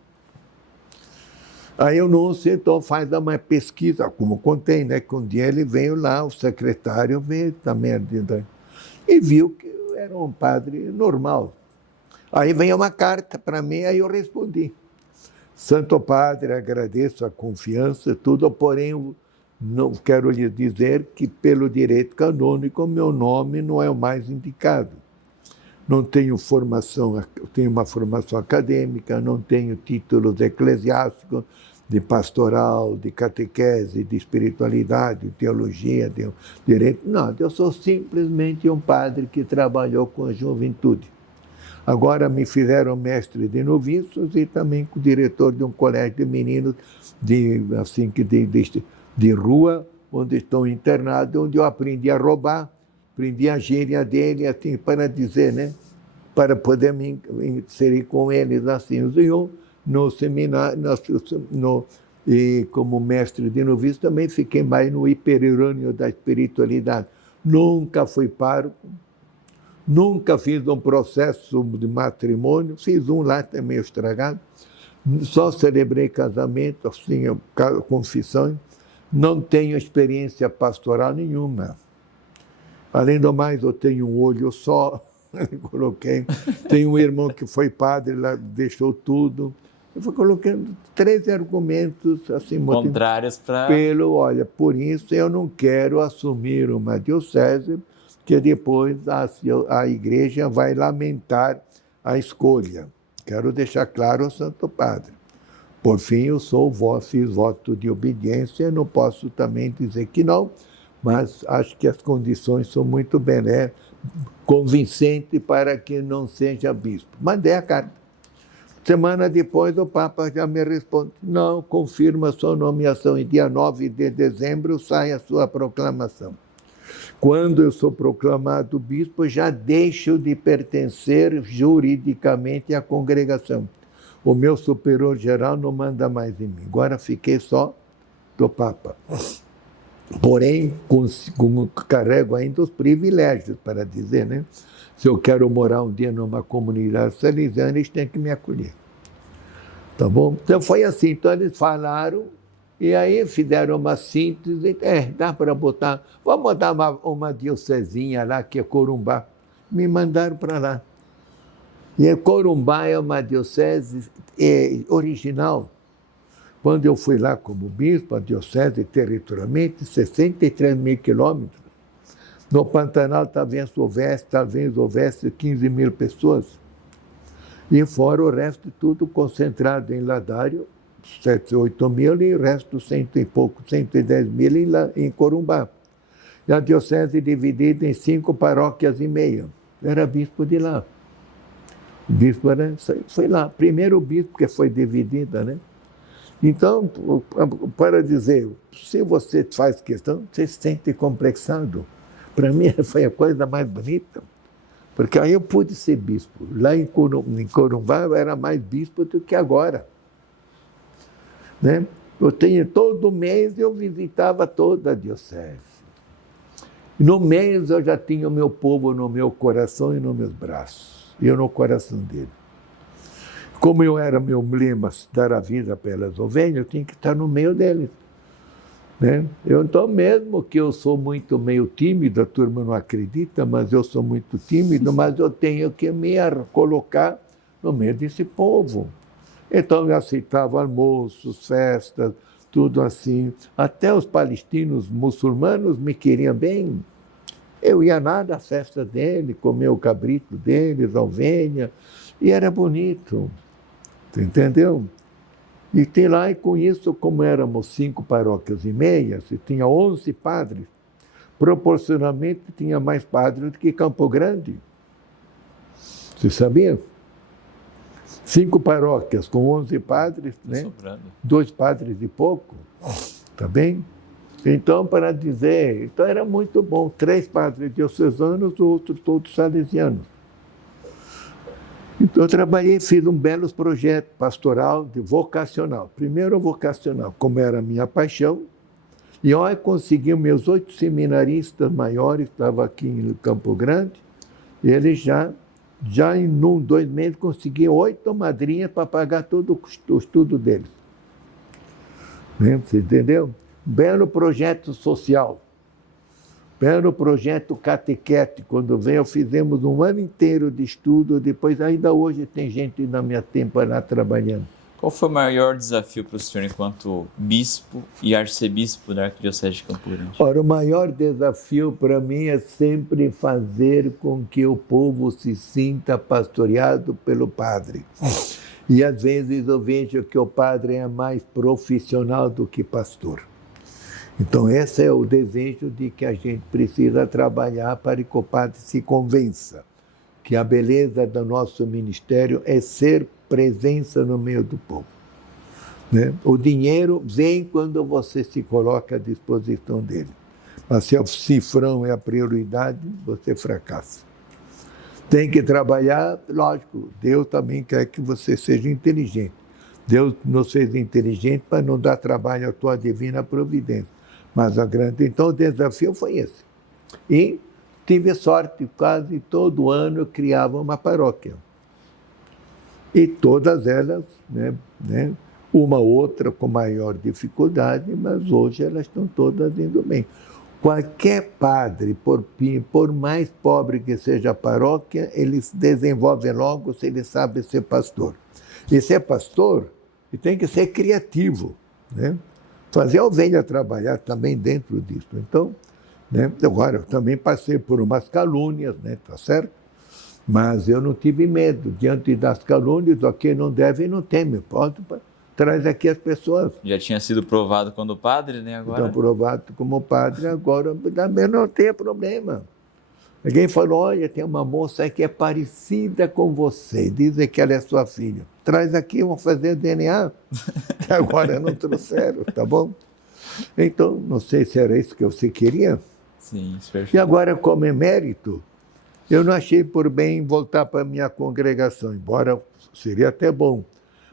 Aí o núncio, então, faz uma pesquisa, como contei, né? Que um dia ele veio lá, o secretário veio também, e viu que eu era um padre normal. Aí veio uma carta para mim, aí eu respondi. Santo Padre, agradeço a confiança e tudo, porém, não quero lhe dizer que, pelo direito canônico, meu nome não é o mais indicado. Não tenho formação, tenho uma formação acadêmica, não tenho títulos eclesiásticos de pastoral, de catequese, de espiritualidade, de teologia, de direito. Não, eu sou simplesmente um padre que trabalhou com a juventude. Agora me fizeram mestre de noviços e também diretor de um colégio de meninos de rua, onde estou internado, onde eu aprendi a roubar, aprendi a gíria dele, assim, para dizer, né? Para poder me inserir com eles, assim. Eu, no seminário, e como mestre de noviço, também fiquei mais no hiperurânio da espiritualidade. Nunca fui pároco, nunca fiz um processo de matrimônio, fiz um lá também estragado, só celebrei casamento, assim, confissões. Não tenho experiência pastoral nenhuma. Além do mais, eu tenho um olho só, coloquei. Tenho um irmão que foi padre, lá deixou tudo. Eu fui colocando 13 argumentos assim, contrários para... olha, por isso eu não quero assumir uma diocese, que depois a igreja vai lamentar a escolha. Quero deixar claro ao Santo Padre. Por fim, eu fiz voto de obediência, não posso também dizer que não, mas acho que as condições são muito convincentes para que não seja bispo. Mandei a carta. Semana depois, o Papa já me responde, não, confirma a sua nomeação, e dia 9 de dezembro sai a sua proclamação. Quando eu sou proclamado bispo, já deixo de pertencer juridicamente à congregação. O meu superior geral não manda mais em mim. Agora fiquei só do Papa. Porém, carrego ainda os privilégios, para dizer, né? Se eu quero morar um dia numa comunidade salesiana, eles têm que me acolher. Tá bom? Então foi assim. Então eles falaram, e aí fizeram uma síntese. Dá para botar. Vamos botar uma diocesinha lá, que é Corumbá. Me mandaram para lá. E Corumbá é uma diocese original. Quando eu fui lá como bispo, a diocese territorialmente, 63 mil quilômetros. No Pantanal talvez houvesse 15 mil pessoas. E fora o resto, tudo concentrado em Ladário, 7, 8 mil, e o resto, 100 e pouco, 110 mil em Corumbá. E a diocese dividida em 5 paróquias e meia. Era bispo de lá. O bispo foi lá. Primeiro bispo que foi dividida, né? Então, para dizer, se você faz questão, você se sente complexado. Para mim, foi a coisa mais bonita. Porque aí eu pude ser bispo. Lá em Corumbá eu era mais bispo do que agora. Né? Todo mês eu visitava toda a diocese. No mês eu já tinha o meu povo no meu coração e nos meus braços. E eu no coração dele. Como eu era meu lema, dar a vida pelas ovelhas, eu tinha que estar no meio deles. Né? Então, mesmo que eu sou meio tímido, a turma não acredita, mas eu sou muito tímido, mas eu tenho que me colocar no meio desse povo. Então, eu aceitava almoços, festas, tudo assim. Até os palestinos muçulmanos me queriam bem. Eu ia lá nas festas dele, comer o cabrito deles, a ovelha, e era bonito. Entendeu? E tem lá, e com isso, como éramos 5 paróquias e meia, se tinha 11 padres, proporcionalmente tinha mais padres do que Campo Grande. Você sabia? 5 paróquias com 11 padres, né? 2 padres e pouco, tá bem? Então, para dizer, então era muito bom. 3 padres diocesanos, os outros todos salesianos. Então, eu trabalhei, fiz um belo projeto pastoral, vocacional. Primeiro, vocacional, como era a minha paixão. E olha, consegui meus 8 seminaristas maiores, estavam aqui em Campo Grande, e eles já em 2 meses, conseguiam 8 madrinhas para pagar todo o estudo deles. Né? Você entendeu? Belo projeto social. Belo projeto catequético. Quando veio, fizemos um ano inteiro de estudo, depois ainda hoje tem gente na minha tempo lá trabalhando. Qual foi o maior desafio para o senhor enquanto bispo e arcebispo da Arquidiocese de Campo Grande? Ora, o maior desafio para mim é sempre fazer com que o povo se sinta pastoreado pelo padre. E às vezes eu vejo que o padre é mais profissional do que pastor. Então, esse é o desejo de que a gente precisa trabalhar para que o padre se convença que a beleza do nosso ministério é ser presença no meio do povo. Né? O dinheiro vem quando você se coloca à disposição dele. Mas se o cifrão é a prioridade, você fracassa. Tem que trabalhar, lógico, Deus também quer que você seja inteligente. Deus nos fez inteligente para não dar trabalho à tua divina providência. Mas então o desafio foi esse. E tive sorte, quase todo ano eu criava uma paróquia. E todas elas, né, uma outra com maior dificuldade, mas hoje elas estão todas indo bem. Qualquer padre, por mais pobre que seja a paróquia, ele se desenvolve logo se ele sabe ser pastor. E ser pastor, ele tem que ser criativo, né? Fazer a ovelha trabalhar também dentro disso. Então, né, agora, eu também passei por umas calúnias, né, tá certo? Mas eu não tive medo. Diante das calúnias, ok, não deve e não teme. Pode, traz aqui as pessoas. Já tinha sido provado quando padre, né? Agora? Então, provado como padre, agora também não tem problema. Alguém falou, olha, tem uma moça aí que é parecida com você, dizem que ela é sua filha. Traz aqui, vamos fazer DNA. Que agora não trouxeram, tá bom? Então, não sei se era isso que você queria. Sim, perfeito. E agora, como emérito, eu não achei por bem voltar para a minha congregação, embora seria até bom.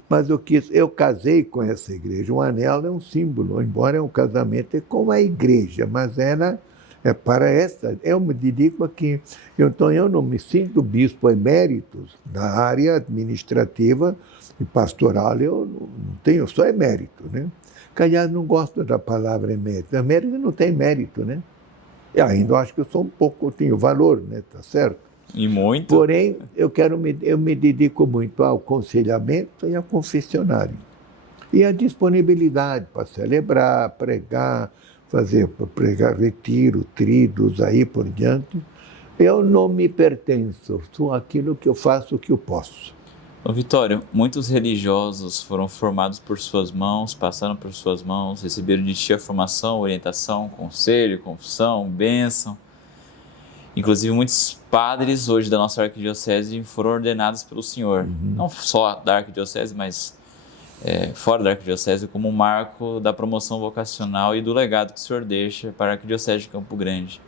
Mas eu casei com essa igreja. Um anel é um símbolo, embora um casamento é com a igreja, mas ela é para essa. Eu me dedico aqui. Então, eu não me sinto bispo emérito na área administrativa e pastoral. Eu não tenho, eu sou emérito, né? Aliás, não gosto da palavra emérito. Emérito não tem mérito, né? Eu ainda acho que eu sou um pouco, tenho valor, né? Tá certo? E muito. Porém, eu me dedico muito ao aconselhamento e ao confessionário. E à disponibilidade para celebrar, pregar, pregar retiro, tridos, aí por diante. Eu não me pertenço, sou aquilo que eu faço, o que eu posso. Ô Vitório, muitos religiosos foram formados por suas mãos, passaram por suas mãos, receberam de ti a formação, orientação, conselho, confissão, bênção. Inclusive, muitos padres hoje da nossa arquidiocese foram ordenados pelo Senhor. Não só da arquidiocese, mas fora da arquidiocese, como um marco da promoção vocacional e do legado que o Senhor deixa para a arquidiocese de Campo Grande.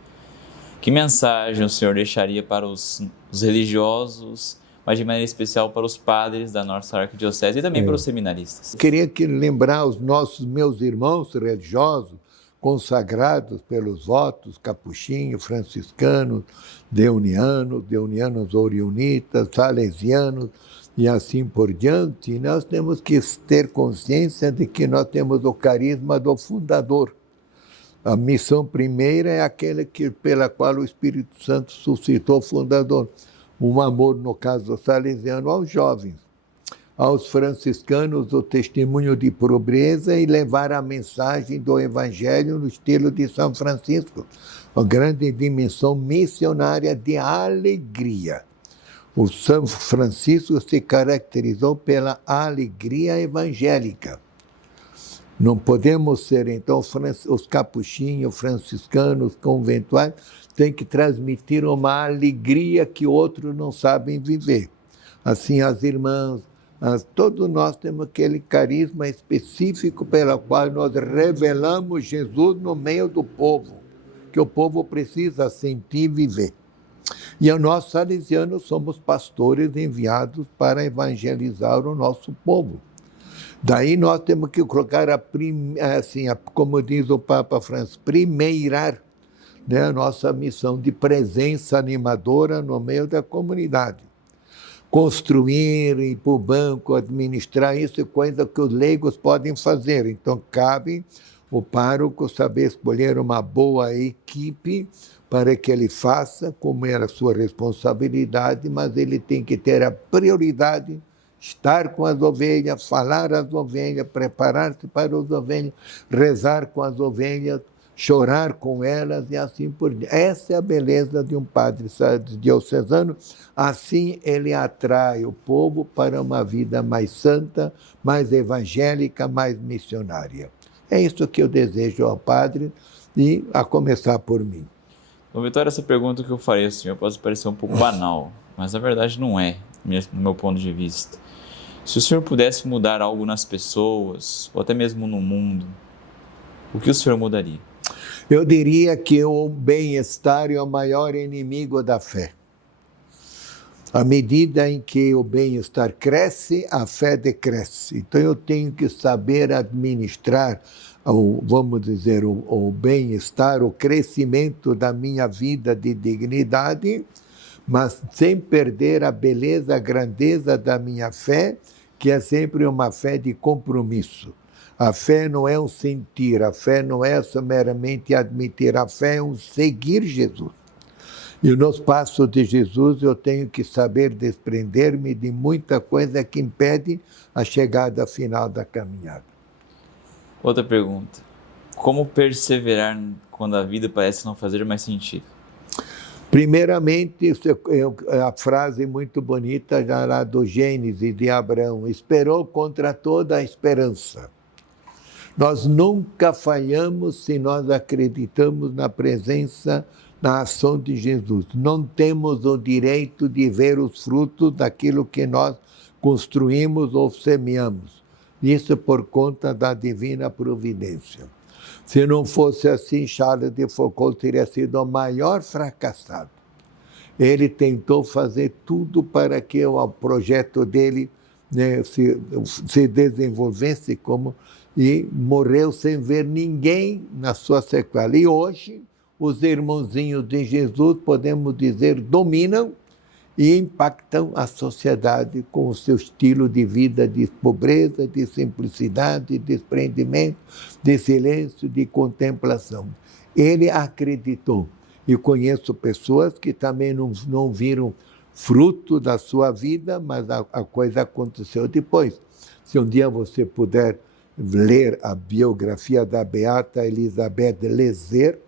Que mensagem o senhor deixaria para os religiosos, mas de maneira especial para os padres da nossa arquidiocese e também para os seminaristas? Queria lembrar os meus irmãos religiosos, consagrados pelos votos capuchinhos, franciscanos, deunianos oriunitas, salesianos e assim por diante. Nós temos que ter consciência de que nós temos o carisma do fundador. A missão primeira é aquela pela qual o Espírito Santo suscitou o fundador. Um amor, no caso salesiano, aos jovens. Aos franciscanos, o testemunho de pobreza e levar a mensagem do Evangelho no estilo de São Francisco. Uma grande dimensão missionária de alegria. O São Francisco se caracterizou pela alegria evangélica. Não podemos ser, então, os capuchinhos, franciscanos, conventuais, têm que transmitir uma alegria que outros não sabem viver. Assim, as irmãs, todos nós temos aquele carisma específico pelo qual nós revelamos Jesus no meio do povo, que o povo precisa sentir e viver. E nós, salesianos, somos pastores enviados para evangelizar o nosso povo. Daí nós temos que colocar, como diz o Papa Francisco, primeirar, né, a nossa missão de presença animadora no meio da comunidade. Construir, ir para o banco, administrar, isso é coisa que os leigos podem fazer. Então, cabe o pároco saber escolher uma boa equipe para que ele faça, como era a sua responsabilidade, mas ele tem que ter a prioridade, estar com as ovelhas, falar às ovelhas, preparar-se para as ovelhas, rezar com as ovelhas, chorar com elas e assim por diante. Essa é a beleza de um padre diocesano. Assim ele atrai o povo para uma vida mais santa, mais evangélica, mais missionária. É isso que eu desejo ao padre e a começar por mim. Bom, Vitória, essa pergunta que eu farei ao senhor pode parecer um pouco banal, mas na verdade não é, no meu ponto de vista. Se o senhor pudesse mudar algo nas pessoas, ou até mesmo no mundo, o que o senhor mudaria? Eu diria que o bem-estar é o maior inimigo da fé. À medida em que o bem-estar cresce, a fé decresce. Então eu tenho que saber administrar, vamos dizer, o bem-estar, o crescimento da minha vida de dignidade, mas sem perder a beleza, a grandeza da minha fé, que é sempre uma fé de compromisso. A fé não é um sentir, a fé não é só meramente admitir, a fé é um seguir Jesus. E nos passos de Jesus eu tenho que saber desprender-me de muita coisa que impede a chegada final da caminhada. Outra pergunta. Como perseverar quando a vida parece não fazer mais sentido? Primeiramente, a frase muito bonita já lá do Gênesis de Abraão, esperou contra toda a esperança. Nós nunca falhamos se nós acreditamos na presença, na ação de Jesus. Não temos o direito de ver os frutos daquilo que nós construímos ou semeamos. Isso por conta da divina providência. Se não fosse assim, Charles de Foucault teria sido o maior fracassado. Ele tentou fazer tudo para que o projeto dele, né, se desenvolvesse e morreu sem ver ninguém na sua sequela. E hoje, os irmãozinhos de Jesus, podemos dizer, dominam e impactam a sociedade com o seu estilo de vida de pobreza, de simplicidade, de desprendimento, de silêncio, de contemplação. Ele acreditou. E conheço pessoas que também não viram fruto da sua vida, mas a coisa aconteceu depois. Se um dia você puder ler a biografia da beata Elizabeth Lezer,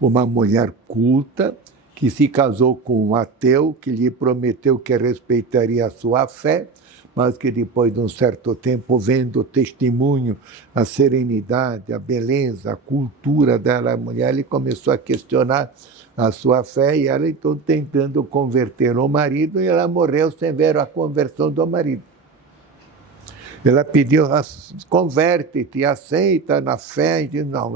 uma mulher culta, que se casou com um ateu, que lhe prometeu que respeitaria a sua fé, mas que depois de um certo tempo, vendo o testemunho, a serenidade, a beleza, a cultura dela, a mulher, ele começou a questionar a sua fé e ela então tentando converter o marido e ela morreu sem ver a conversão do marido. Ela pediu, converte-te, aceita na fé. E disse, não,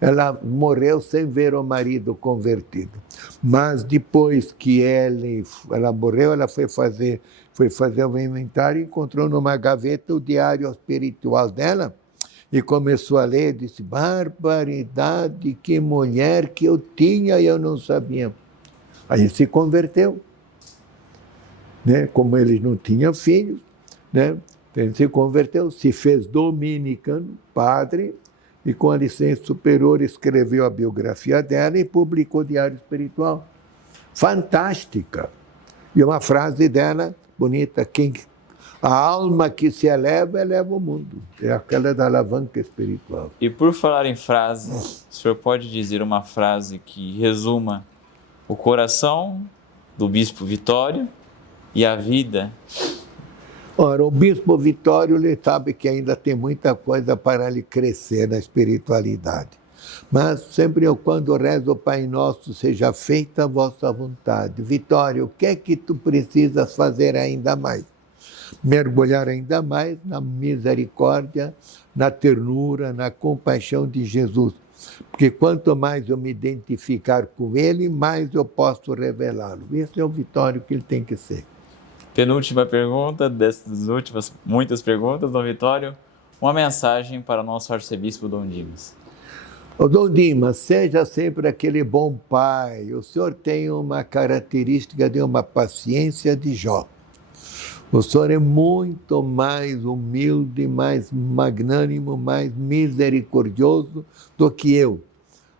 ela morreu sem ver o marido convertido. Mas depois que ela morreu, ela foi fazer um inventário e encontrou numa gaveta o diário espiritual dela e começou a ler, disse, barbaridade, que mulher que eu tinha e eu não sabia. Aí se converteu. Né? Como eles não tinham filhos, né? Ele se converteu, se fez dominicano, padre, e com a licença superior escreveu a biografia dela e publicou o Diário Espiritual. Fantástica! E uma frase dela, bonita, a alma que se eleva o mundo. É aquela da alavanca espiritual. E por falar em frase, o senhor pode dizer uma frase que resuma o coração do Bispo Vitório e a vida? Ora, o Bispo Vitório, ele sabe que ainda tem muita coisa para ele crescer na espiritualidade. Mas sempre quando rezo o Pai Nosso, seja feita a vossa vontade. Vitório, o que é que tu precisas fazer ainda mais? Mergulhar ainda mais na misericórdia, na ternura, na compaixão de Jesus. Porque quanto mais eu me identificar com Ele, mais eu posso revelá-lo. Esse é o Vitório que ele tem que ser. Penúltima pergunta, dessas últimas muitas perguntas, Dom Vitório, uma mensagem para o nosso arcebispo Dom Dimas. O Dom Dimas, seja sempre aquele bom pai. O senhor tem uma característica de uma paciência de Jó. O senhor é muito mais humilde, mais magnânimo, mais misericordioso do que eu.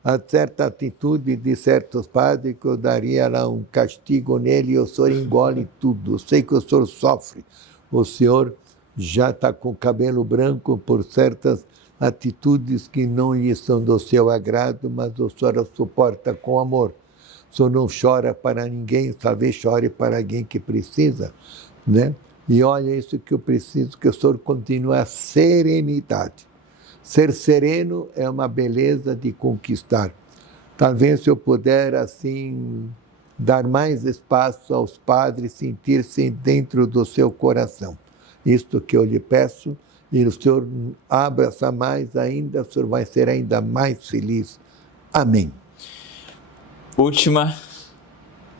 Há certa atitude de certos padres que eu daria lá um castigo nele e o senhor engole tudo. Eu sei que o senhor sofre. O senhor já está com o cabelo branco por certas atitudes que não lhe são do seu agrado, mas o senhor a suporta com amor. O senhor não chora para ninguém, talvez chore para alguém que precisa, né? E olha isso que eu preciso, que o senhor continue a serenidade. Ser sereno é uma beleza de conquistar. Talvez se eu puder, assim, dar mais espaço aos padres, sentir-se dentro do seu coração. Isto que eu lhe peço, e o senhor abra-se mais ainda, o senhor vai ser ainda mais feliz. Amém. Última,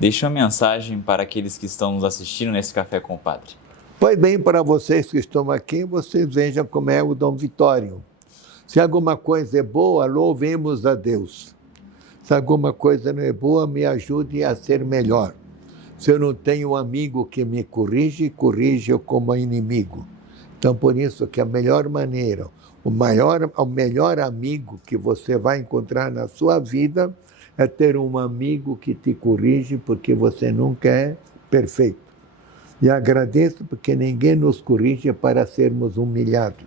deixa uma mensagem para aqueles que estão nos assistindo nesse Café com o Padre. Pois bem, para vocês que estão aqui, vocês vejam como é o Dom Vitório. Se alguma coisa é boa, louvemos a Deus. Se alguma coisa não é boa, me ajude a ser melhor. Se eu não tenho um amigo que me corrige-o como inimigo. Então, por isso que a melhor maneira, o melhor amigo que você vai encontrar na sua vida é ter um amigo que te corrige, porque você nunca é perfeito. E agradeço porque ninguém nos corrige para sermos humilhados,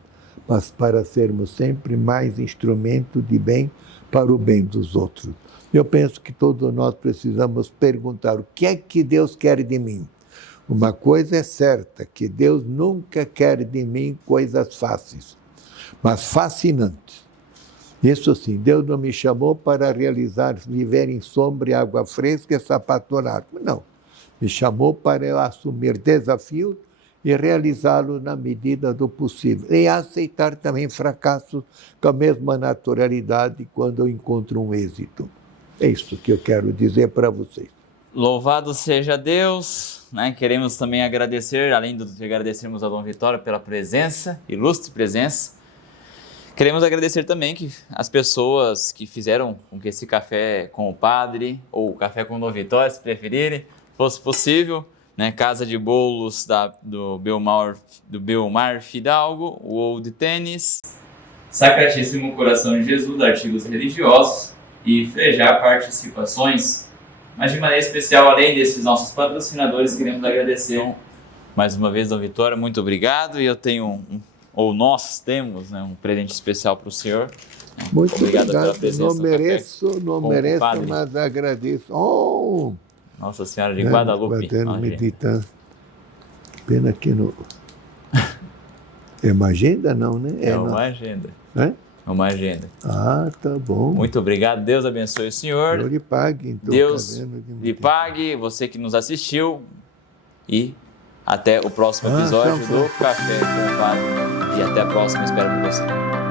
mas para sermos sempre mais instrumento de bem para o bem dos outros. Eu penso que todos nós precisamos perguntar o que é que Deus quer de mim. Uma coisa é certa, que Deus nunca quer de mim coisas fáceis, mas fascinantes. Isso sim, Deus não me chamou para viver em sombra e água fresca e sapatonar. Não, me chamou para eu assumir desafios e realizá-los na medida do possível. E aceitar também fracassos com a mesma naturalidade quando eu encontro um êxito. É isso que eu quero dizer para vocês. Louvado seja Deus, né? Queremos também agradecer, além de agradecermos ao Dom Vitório pela presença, ilustre presença, queremos agradecer também que as pessoas que fizeram com que esse café com o padre, ou o café com o Dom Vitório, se preferirem, fosse possível, né? Casa de Bolos do Belmar Fidalgo, o Old Tênis, Sacratíssimo Coração de Jesus, artigos religiosos e Frejá Participações. Mas de maneira especial, além desses nossos patrocinadores, queremos agradecer mais uma vez, Dom Vitório, muito obrigado. E eu tenho, nós temos, né, um presente especial para o senhor. Muito obrigado pela presença. Não mereço, mas agradeço. Oh! Nossa Senhora de Guadalupe. Meditando. Pena que não... É uma agenda, não, né? É uma agenda. É? É uma agenda. Ah, tá bom. Muito obrigado. Deus abençoe o senhor. Deus lhe pague. Deus lhe pague, você que nos assistiu. E Até o próximo episódio do Café com o Padre. E até a próxima, espero por você.